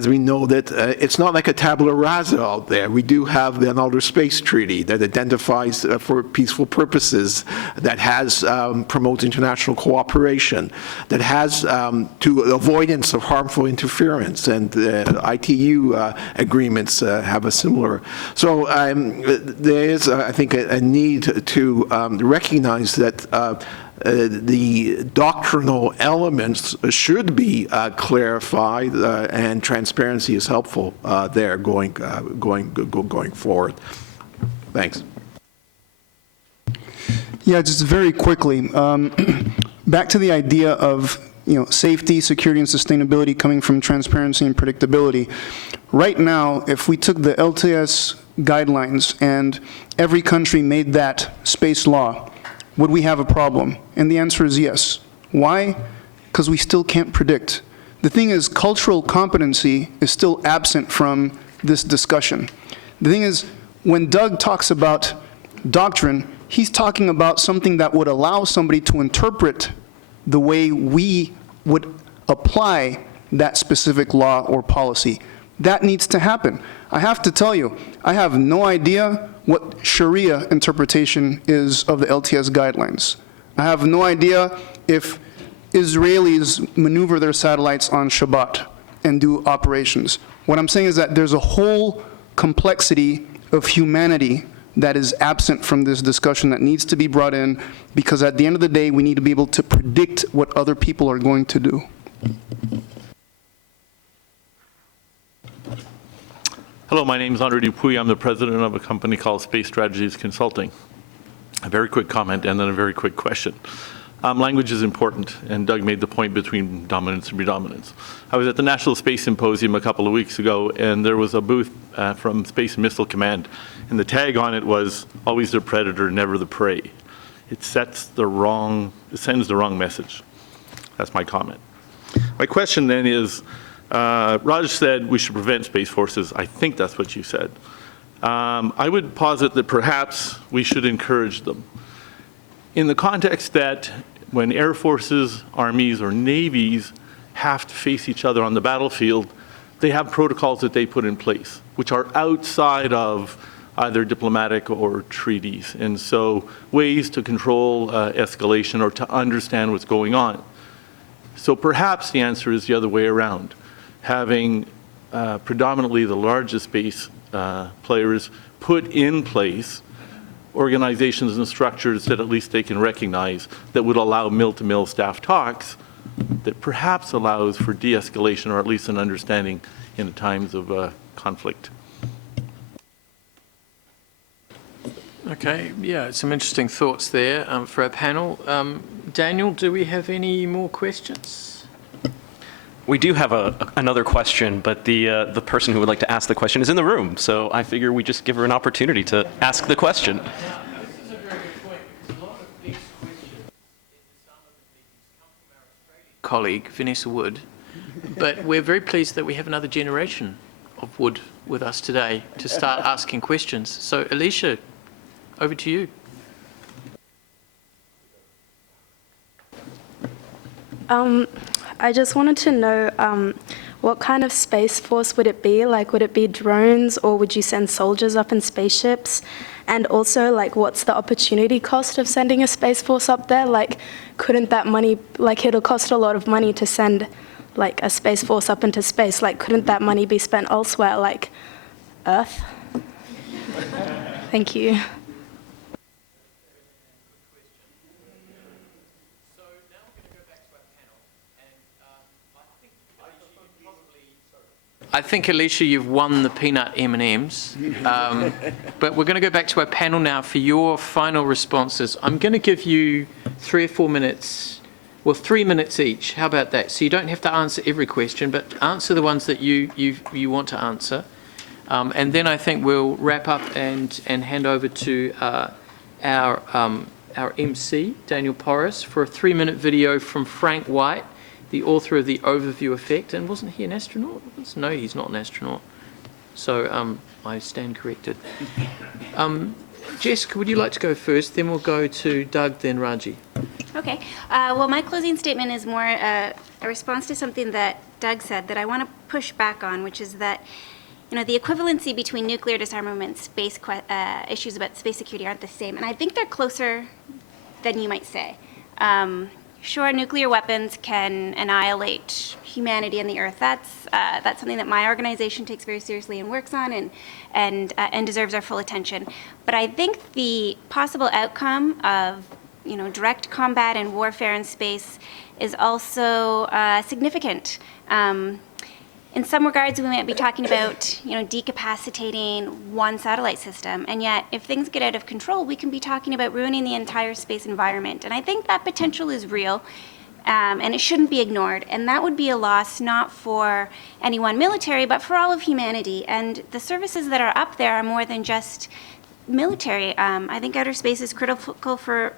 we know, that it's not like a tabula rasa out there. We do have the Outer Space Treaty that identifies for peaceful purposes, that has promotes international cooperation, that has to avoidance of harmful interference, and ITU agreements have a similar. So there is, I think, a need to recognize that the doctrinal elements should be clarified, and transparency is helpful there going forward. Thanks. Yeah, just very quickly, back to the idea of safety, security, and sustainability coming from transparency and predictability. Right now, if we took the LTS guidelines and every country made that space law, would we have a problem? And the answer is yes. Why? Because we still can't predict. The thing is, cultural competency is still absent from this discussion. The thing is, when Doug talks about doctrine, he's talking about something that would allow somebody to interpret the way we would apply that specific law or policy. That needs to happen. I have to tell you, I have no idea what Sharia interpretation is of the LTS guidelines. I have no idea if Israelis maneuver their satellites on Shabbat and do operations. What I'm saying is that there's a whole complexity of humanity that is absent from this discussion that needs to be brought in, because at the end of the day, we need to be able to predict what other people are going to do. Hello, my name is Andre Dupuis. I'm the president of a company called Space Strategies Consulting. A very quick comment and then a very quick question. Language is important, and Doug made the point between dominance and predominance. I was at the National Space Symposium a couple of weeks ago, and there was a booth from Space and Missile Command, and the tag on it was, always the predator, never the prey. It sends the wrong message. That's my comment. My question then is, Raj said we should prevent space forces. I think that's what you said. I would posit that perhaps we should encourage them. In the context that when air forces, armies, or navies have to face each other on the battlefield, they have protocols that they put in place, which are outside of either diplomatic or treaties. And so ways to control escalation or to understand what's going on. So perhaps the answer is the other way around. Having predominantly the largest space players put in place organizations and structures that at least they can recognize that would allow mill-to-mill staff talks that perhaps allows for de-escalation or at least an understanding in times of conflict. Okay, yeah, some interesting thoughts there for our panel. Daniel, do we have any more questions? We do have another question, but the person who would like to ask the question is in the room, so I figure we just give her an opportunity to ask the question. This is a very good point, because a lot of these questions in some of the meetings come from our Australian colleague, Vanessa Wood, but we're very pleased that we have another generation of Wood with us today to start asking questions. So, Alicia, over to you. I just wanted to know what kind of space force would it be? Like, would it be drones, or would you send soldiers up in spaceships? And also, like, what's the opportunity cost of sending a space force up there? Like, couldn't that money, like, it'll cost a lot of money to send, like, a space force up into space. Like, couldn't that money be spent elsewhere, like Earth? Thank you. I think, Alicia, you've won the peanut M&Ms, but we're going to go back to our panel now for your final responses. I'm going to give you 3 or 4 minutes, well, 3 minutes each. How about that? So you don't have to answer every question, but answer the ones that you want to answer. And then I think we'll wrap up and hand over to our MC, Daniel Porras, for a 3-minute video from Frank White, the author of The Overview Effect. And wasn't he an astronaut? No, he's not an astronaut. So I stand corrected. Jessica, would you like to go first? Then we'll go to Doug, then Raji. Okay. Well, my closing statement is more a response to something that Doug said that I want to push back on, which is that, you know, the equivalency between nuclear disarmament and space issues about space security aren't the same. And I think they're closer than you might say. Sure, nuclear weapons can annihilate humanity and the Earth. That's something that my organization takes very seriously and works on, and deserves our full attention. But I think the possible outcome of, you know, direct combat and warfare in space is also significant. In some regards, we might be talking about, you know, decapacitating one satellite system, and yet if things get out of control, we can be talking about ruining the entire space environment. And I think that potential is real, and it shouldn't be ignored. And that would be a loss not for any one military, but for all of humanity. And the services that are up there are more than just military. I think outer space is critical for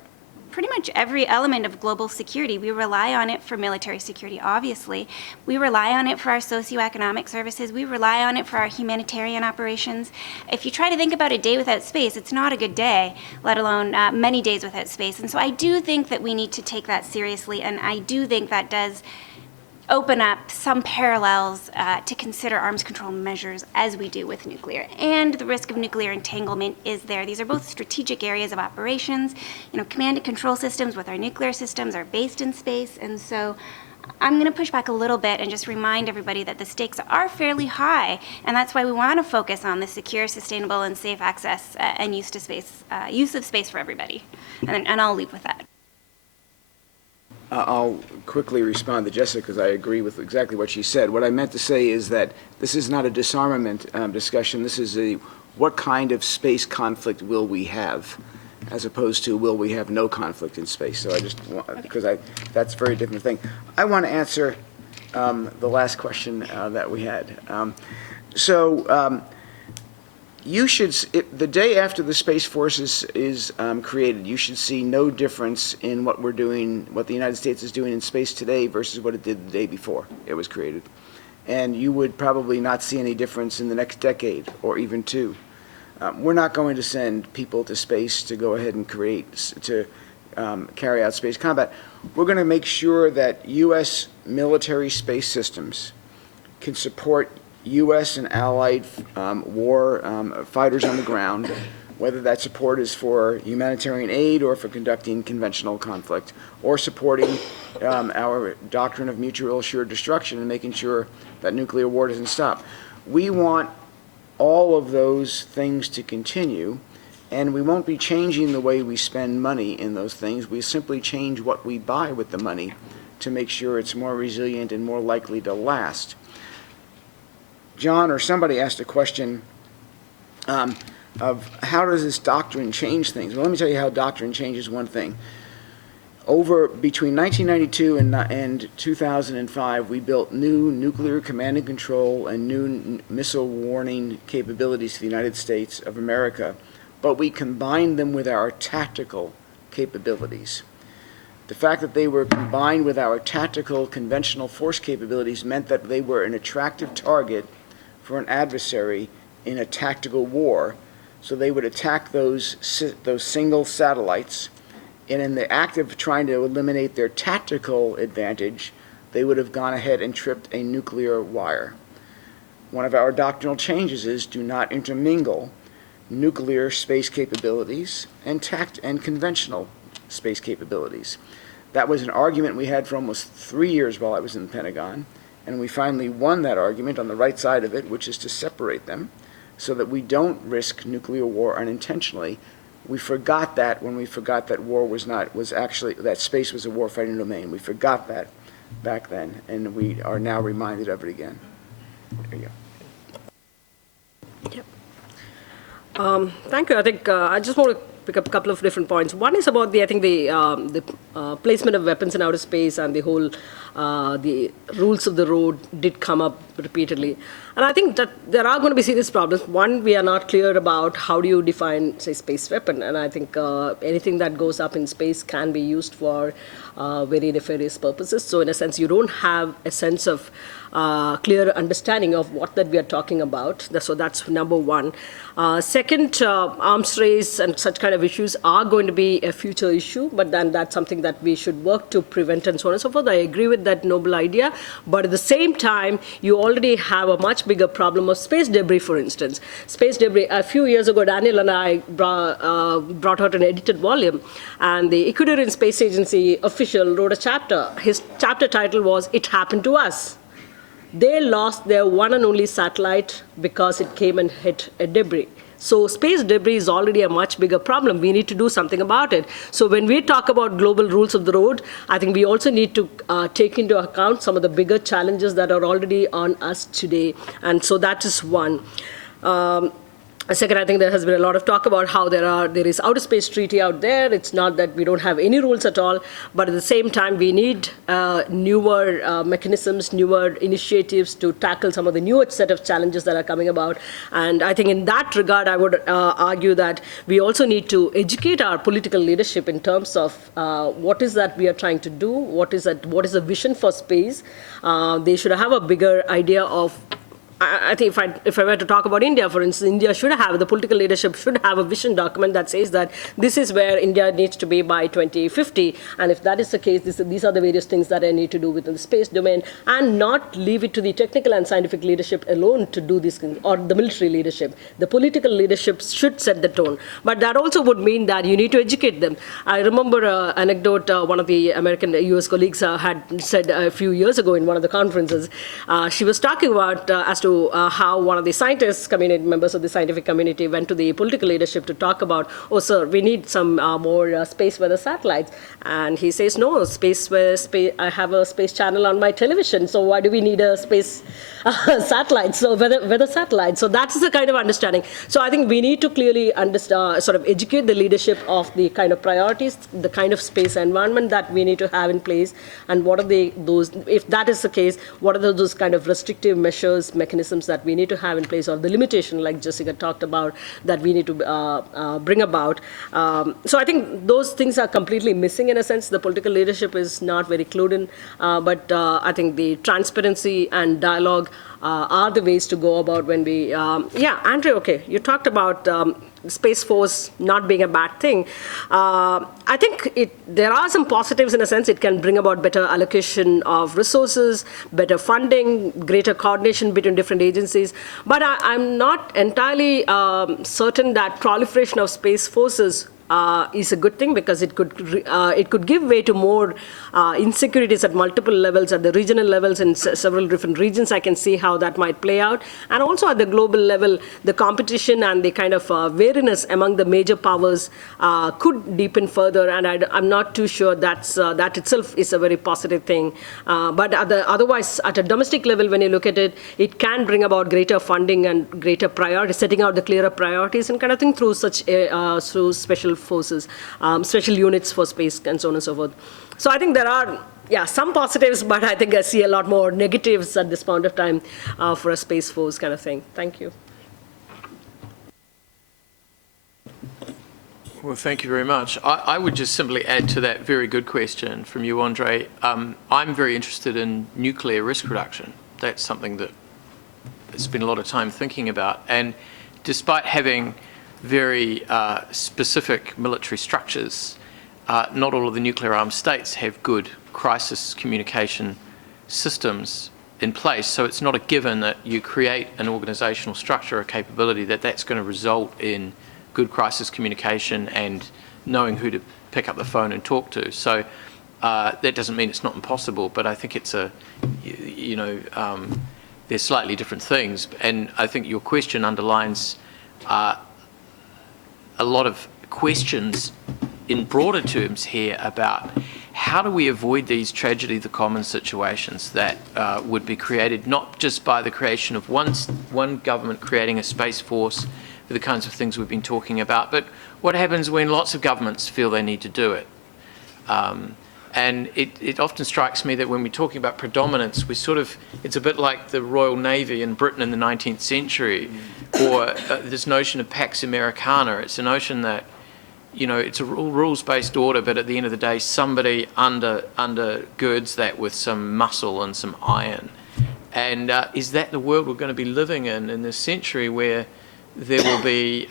pretty much every element of global security. We rely on it for military security, obviously. We rely on it for our socioeconomic services. We rely on it for our humanitarian operations. If you try to think about a day without space, it's not a good day, let alone many days without space. And so I do think that we need to take that seriously, and I do think that does open up some parallels to consider arms control measures as we do with nuclear. And the risk of nuclear entanglement is there. These are both strategic areas of operations. You know, command and control systems with our nuclear systems are based in space. And so I'm going to push back a little bit and just remind everybody that the stakes are fairly high. And that's why we want to focus on the secure, sustainable, and safe access and use of space for everybody. And I'll leave with that. I'll quickly respond to Jessica because I agree with exactly what she said. What I meant to say is that this is not a disarmament discussion. This is what kind of space conflict will we have, as opposed to will we have no conflict in space. So I just want, because that's a very different thing. I want to answer the last question that we had. You should, the day after the Space Force is created, you should see no difference in what we're doing, what the United States is doing in space today versus what it did the day before it was created. and you would probably not see any difference in the next decade or even two. We're not going to send people to space to go ahead and carry out space combat. We're going to make sure that U.S. military space systems can support U.S. and allied war fighters on the ground, whether that support is for humanitarian aid or for conducting conventional conflict, or supporting our doctrine of mutual assured destruction and making sure that nuclear war doesn't stop. We want all of those things to continue, and we won't be changing the way we spend money in those things. We simply change what we buy with the money to make sure it's more resilient and more likely to last. John or somebody asked a question of how does this doctrine change things? Well, let me tell you how doctrine changes one thing. Between 1992 and 2005, we built new nuclear command and control and new missile warning capabilities to the United States of America, but we combined them with our tactical capabilities. The fact that they were combined with our tactical conventional force capabilities meant that they were an attractive target for an adversary in a tactical war. So they would attack those single satellites, and in the act of trying to eliminate their tactical advantage, they would have gone ahead and tripped a nuclear wire. One of our doctrinal changes is do not intermingle nuclear space capabilities and conventional space capabilities. That was an argument we had for almost 3 years while I was in the Pentagon, and we finally won that argument on the right side of it, which is to separate them so that we don't risk nuclear war unintentionally. We forgot that when we forgot that that space was a warfighting domain. We forgot that back then, and we are now reminded of it again. There you go. Yep. Thank you. I think I just want to pick up a couple of different points. One is about the placement of weapons in outer space, and the whole the rules of the road did come up repeatedly. And I think that there are going to be serious problems. One, we are not clear about how do you define, say, space weapon. And I think anything that goes up in space can be used for very nefarious purposes. So in a sense, you don't have a sense of clear understanding of what that we are talking about. So that's number one. Second, arms race and such kind of issues are going to be a future issue, but then that's something that we should work to prevent and so on and so forth. I agree with that noble idea, but at the same time, you already have a much bigger problem of space debris, for instance. Space debris, a few years ago, Daniel and I brought out an edited volume, and the Ecuadorian Space Agency official wrote a chapter. His chapter title was, "It Happened to Us." They lost their one and only satellite because it came and hit a debris. So space debris is already a much bigger problem. We need to do something about it. So when we talk about global rules of the road, I think we also need to take into account some of the bigger challenges that are already on us today. And so that is one. Second, I think there has been a lot of talk about how there is outer space treaty out there. It's not that we don't have any rules at all, but at the same time, we need newer mechanisms, newer initiatives to tackle some of the newer set of challenges that are coming about. And I think in that regard, I would argue that we also need to educate our political leadership in terms of what is that we are trying to do, what is the vision for space. They should have a bigger idea of. I think if I were to talk about India, for instance, the political leadership should have a vision document that says that this is where India needs to be by 2050. And if that is the case, these are the various things that I need to do within the space domain, and not leave it to the technical and scientific leadership alone to do these things, or the military leadership. The political leadership should set the tone. But that also would mean that you need to educate them. I remember an anecdote one of the American US colleagues had said a few years ago in one of the conferences. She was talking about as to how one of the members of the scientific community went to the political leadership to talk about, oh, sir, we need some more space weather satellites. And he says, no, I have a space channel on my television, so why do we need a space satellite, so weather satellite? So that's the kind of understanding. So I think we need to clearly sort of educate the leadership of the kind of priorities, the kind of space environment that we need to have in place, and what are those, if that is the case, what are those kind of restrictive measures, mechanisms mechanisms that we need to have in place, or the limitation, like Jessica talked about, that we need to bring about. So I think those things are completely missing in a sense. The political leadership is not very clued in, but I think the transparency and dialogue are the ways to go about when we, yeah, Andre, okay, you talked about Space Force not being a bad thing. I think there are some positives in a sense. It can bring about better allocation of resources, better funding, greater coordination between different agencies. But I'm not entirely certain that proliferation of space forces is a good thing, because it could give way to more insecurities at multiple levels, at the regional levels in several different regions. I can see how that might play out. And also at the global level, the competition and the kind of wariness among the major powers could deepen further, and I'm not too sure that itself is a very positive thing. But otherwise, at a domestic level, when you look at it, it can bring about greater funding and greater priorities, setting out the clearer priorities and kind of thing through through special forces, special units for space, and so on and so forth. So I think there are, yeah, some positives, but I think I see a lot more negatives at this point of time for a space force kind of thing. Thank you. Well, thank you very much. I would just simply add to that very good question from you, Andre. I'm very interested in nuclear risk reduction. That's something that I spent a lot of time thinking about. And despite having very specific military structures, not all of the nuclear armed states have good crisis communication systems in place. So it's not a given that you create an organizational structure or capability that's going to result in good crisis communication and knowing who to pick up the phone and talk to. So that doesn't mean it's not impossible, but I think it's they're slightly different things. And I think your question underlines a lot of questions in broader terms here about how do we avoid these tragedy of the commons situations that would be created not just by the creation of one government creating a space force for the kinds of things we've been talking about, but what happens when lots of governments feel they need to do it. And it often strikes me that when we're talking about predominance, it's a bit like the Royal Navy in Britain in the 19th century, or this notion of Pax Americana. It's a notion that, it's a rules-based order, but at the end of the day, somebody undergirds that with some muscle and some iron. And is that the world we're going to be living in this century, where there will be,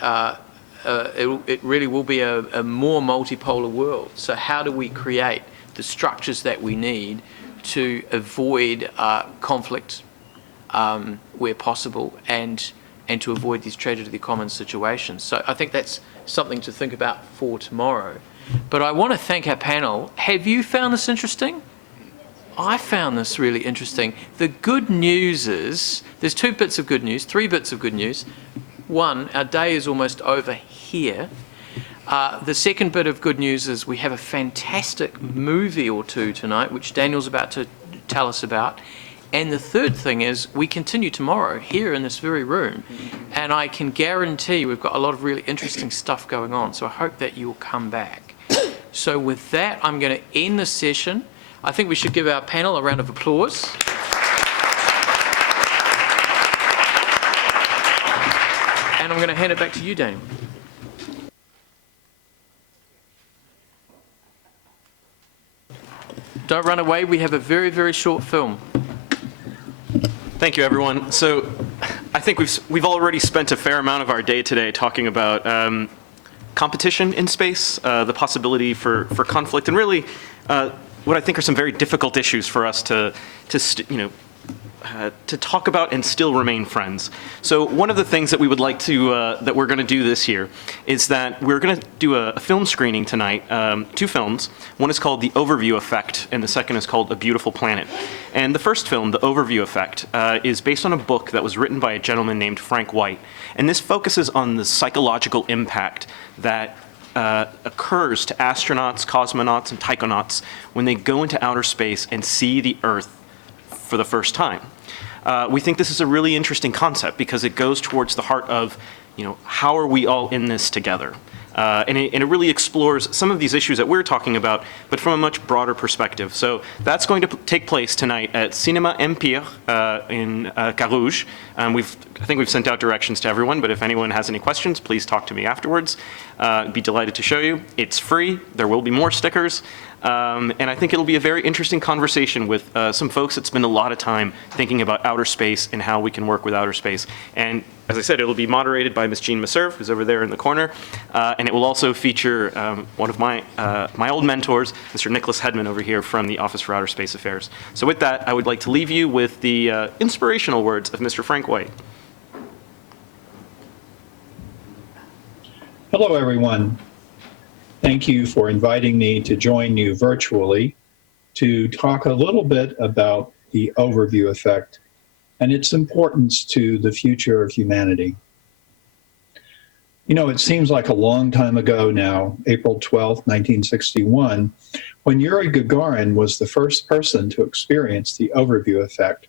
it really will be a more multipolar world? So how do we create the structures that we need to avoid conflict where possible, and to avoid these tragedy of the commons situations? So I think that's something to think about for tomorrow. But I want to thank our panel. Have you found this interesting? I found this really interesting. The good news is, there's three bits of good news. One, our day is almost over here. The second bit of good news is we have a fantastic movie or two tonight, which Daniel's about to tell us about. And the third thing is we continue tomorrow here in this very room. And I can guarantee we've got a lot of really interesting stuff going on. So I hope that you'll come back. So with that, I'm going to end the session. I think we should give our panel a round of applause. And I'm going to hand it back to you, Daniel. Don't run away. We have a very, very short film. Thank you, everyone. So I think we've already spent a fair amount of our day today talking about competition in space, the possibility for conflict, and really what I think are some very difficult issues for us to talk about and still remain friends. So one of the things that we would like to, that we're going to do this year is that we're going to do a film screening tonight, two films. One is called The Overview Effect, and the second is called A Beautiful Planet. And the first film, The Overview Effect, is based on a book that was written by a gentleman named Frank White. And this focuses on the psychological impact that occurs to astronauts, cosmonauts, and taikonauts when they go into outer space and see the Earth for the first time. We think this is a really interesting concept because it goes towards the heart of, how are we all in this together? And it really explores some of these issues that we're talking about, but from a much broader perspective. So that's going to take place tonight at Cinema Empire in Carouge. I think we've sent out directions to everyone, but if anyone has any questions, please talk to me afterwards. Be delighted to show you. It's free. There will be more stickers. And I think it'll be a very interesting conversation with some folks that spend a lot of time thinking about outer space and how we can work with outer space. And as I said, it'll be moderated by Ms. Jean Messerve, who's over there in the corner. And it will also feature one of my old mentors, Mr. Nicholas Hedman over here from the Office for Outer Space Affairs. So with that, I would like to leave you with the inspirational words of Mr. Frank White. Hello, everyone. Thank you for inviting me to join you virtually to talk a little bit about the overview effect and its importance to the future of humanity. You know, it seems like a long time ago now, April 12, 1961, when Yuri Gagarin was the first person to experience the overview effect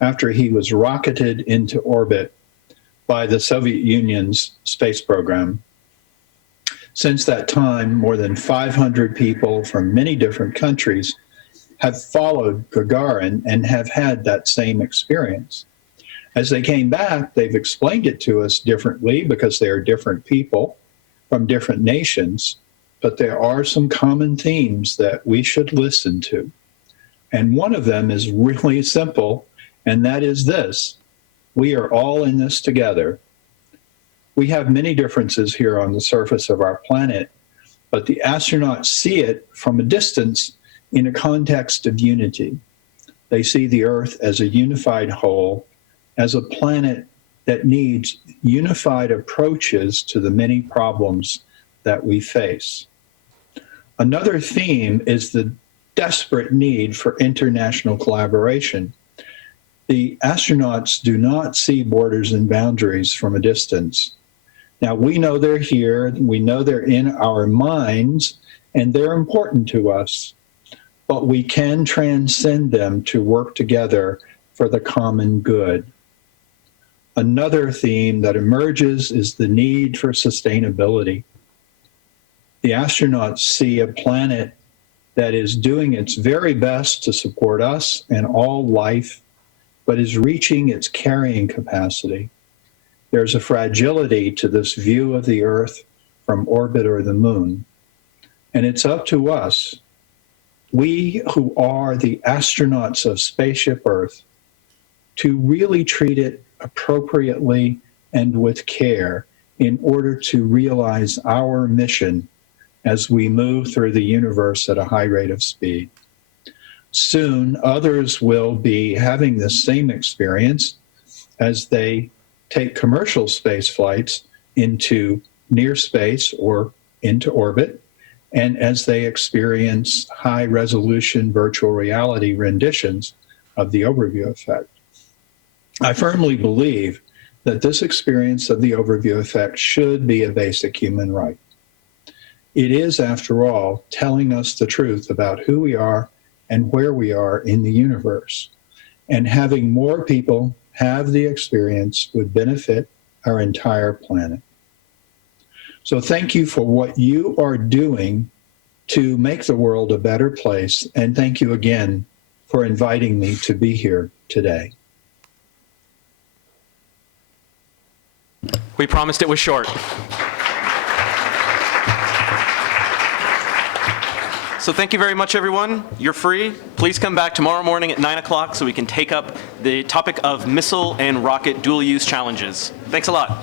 after he was rocketed into orbit by the Soviet Union's space program. Since that time, more than 500 people from many different countries have followed Gagarin and have had that same experience. As they came back, they've explained it to us differently because they are different people from different nations, but there are some common themes that we should listen to. And one of them is really simple, and that is this: we are all in this together. We have many differences here on the surface of our planet, but the astronauts see it from a distance in a context of unity. They see the Earth as a unified whole, as a planet that needs unified approaches to the many problems that we face. Another theme is the desperate need for international collaboration. The astronauts do not see borders and boundaries from a distance. Now, we know they're here, we know they're in our minds, and they're important to us, but we can transcend them to work together for the common good. Another theme that emerges is the need for sustainability. The astronauts see a planet that is doing its very best to support us and all life, but is reaching its carrying capacity. There's a fragility to this view of the Earth from orbit or the moon. And it's up to us, we who are the astronauts of Spaceship Earth, to really treat it appropriately and with care in order to realize our mission as we move through the universe at a high rate of speed. Soon, others will be having the same experience as they take commercial space flights into near space or into orbit, and as they experience high-resolution virtual reality renditions of the overview effect. I firmly believe that this experience of the overview effect should be a basic human right. It is, after all, telling us the truth about who we are and where we are in the universe. And having more people have the experience would benefit our entire planet. So thank you for what you are doing to make the world a better place. And thank you again for inviting me to be here today. We promised it was short. So thank you very much, everyone. You're free. Please come back tomorrow morning at 9 o'clock so we can take up the topic of missile and rocket dual-use challenges. Thanks a lot.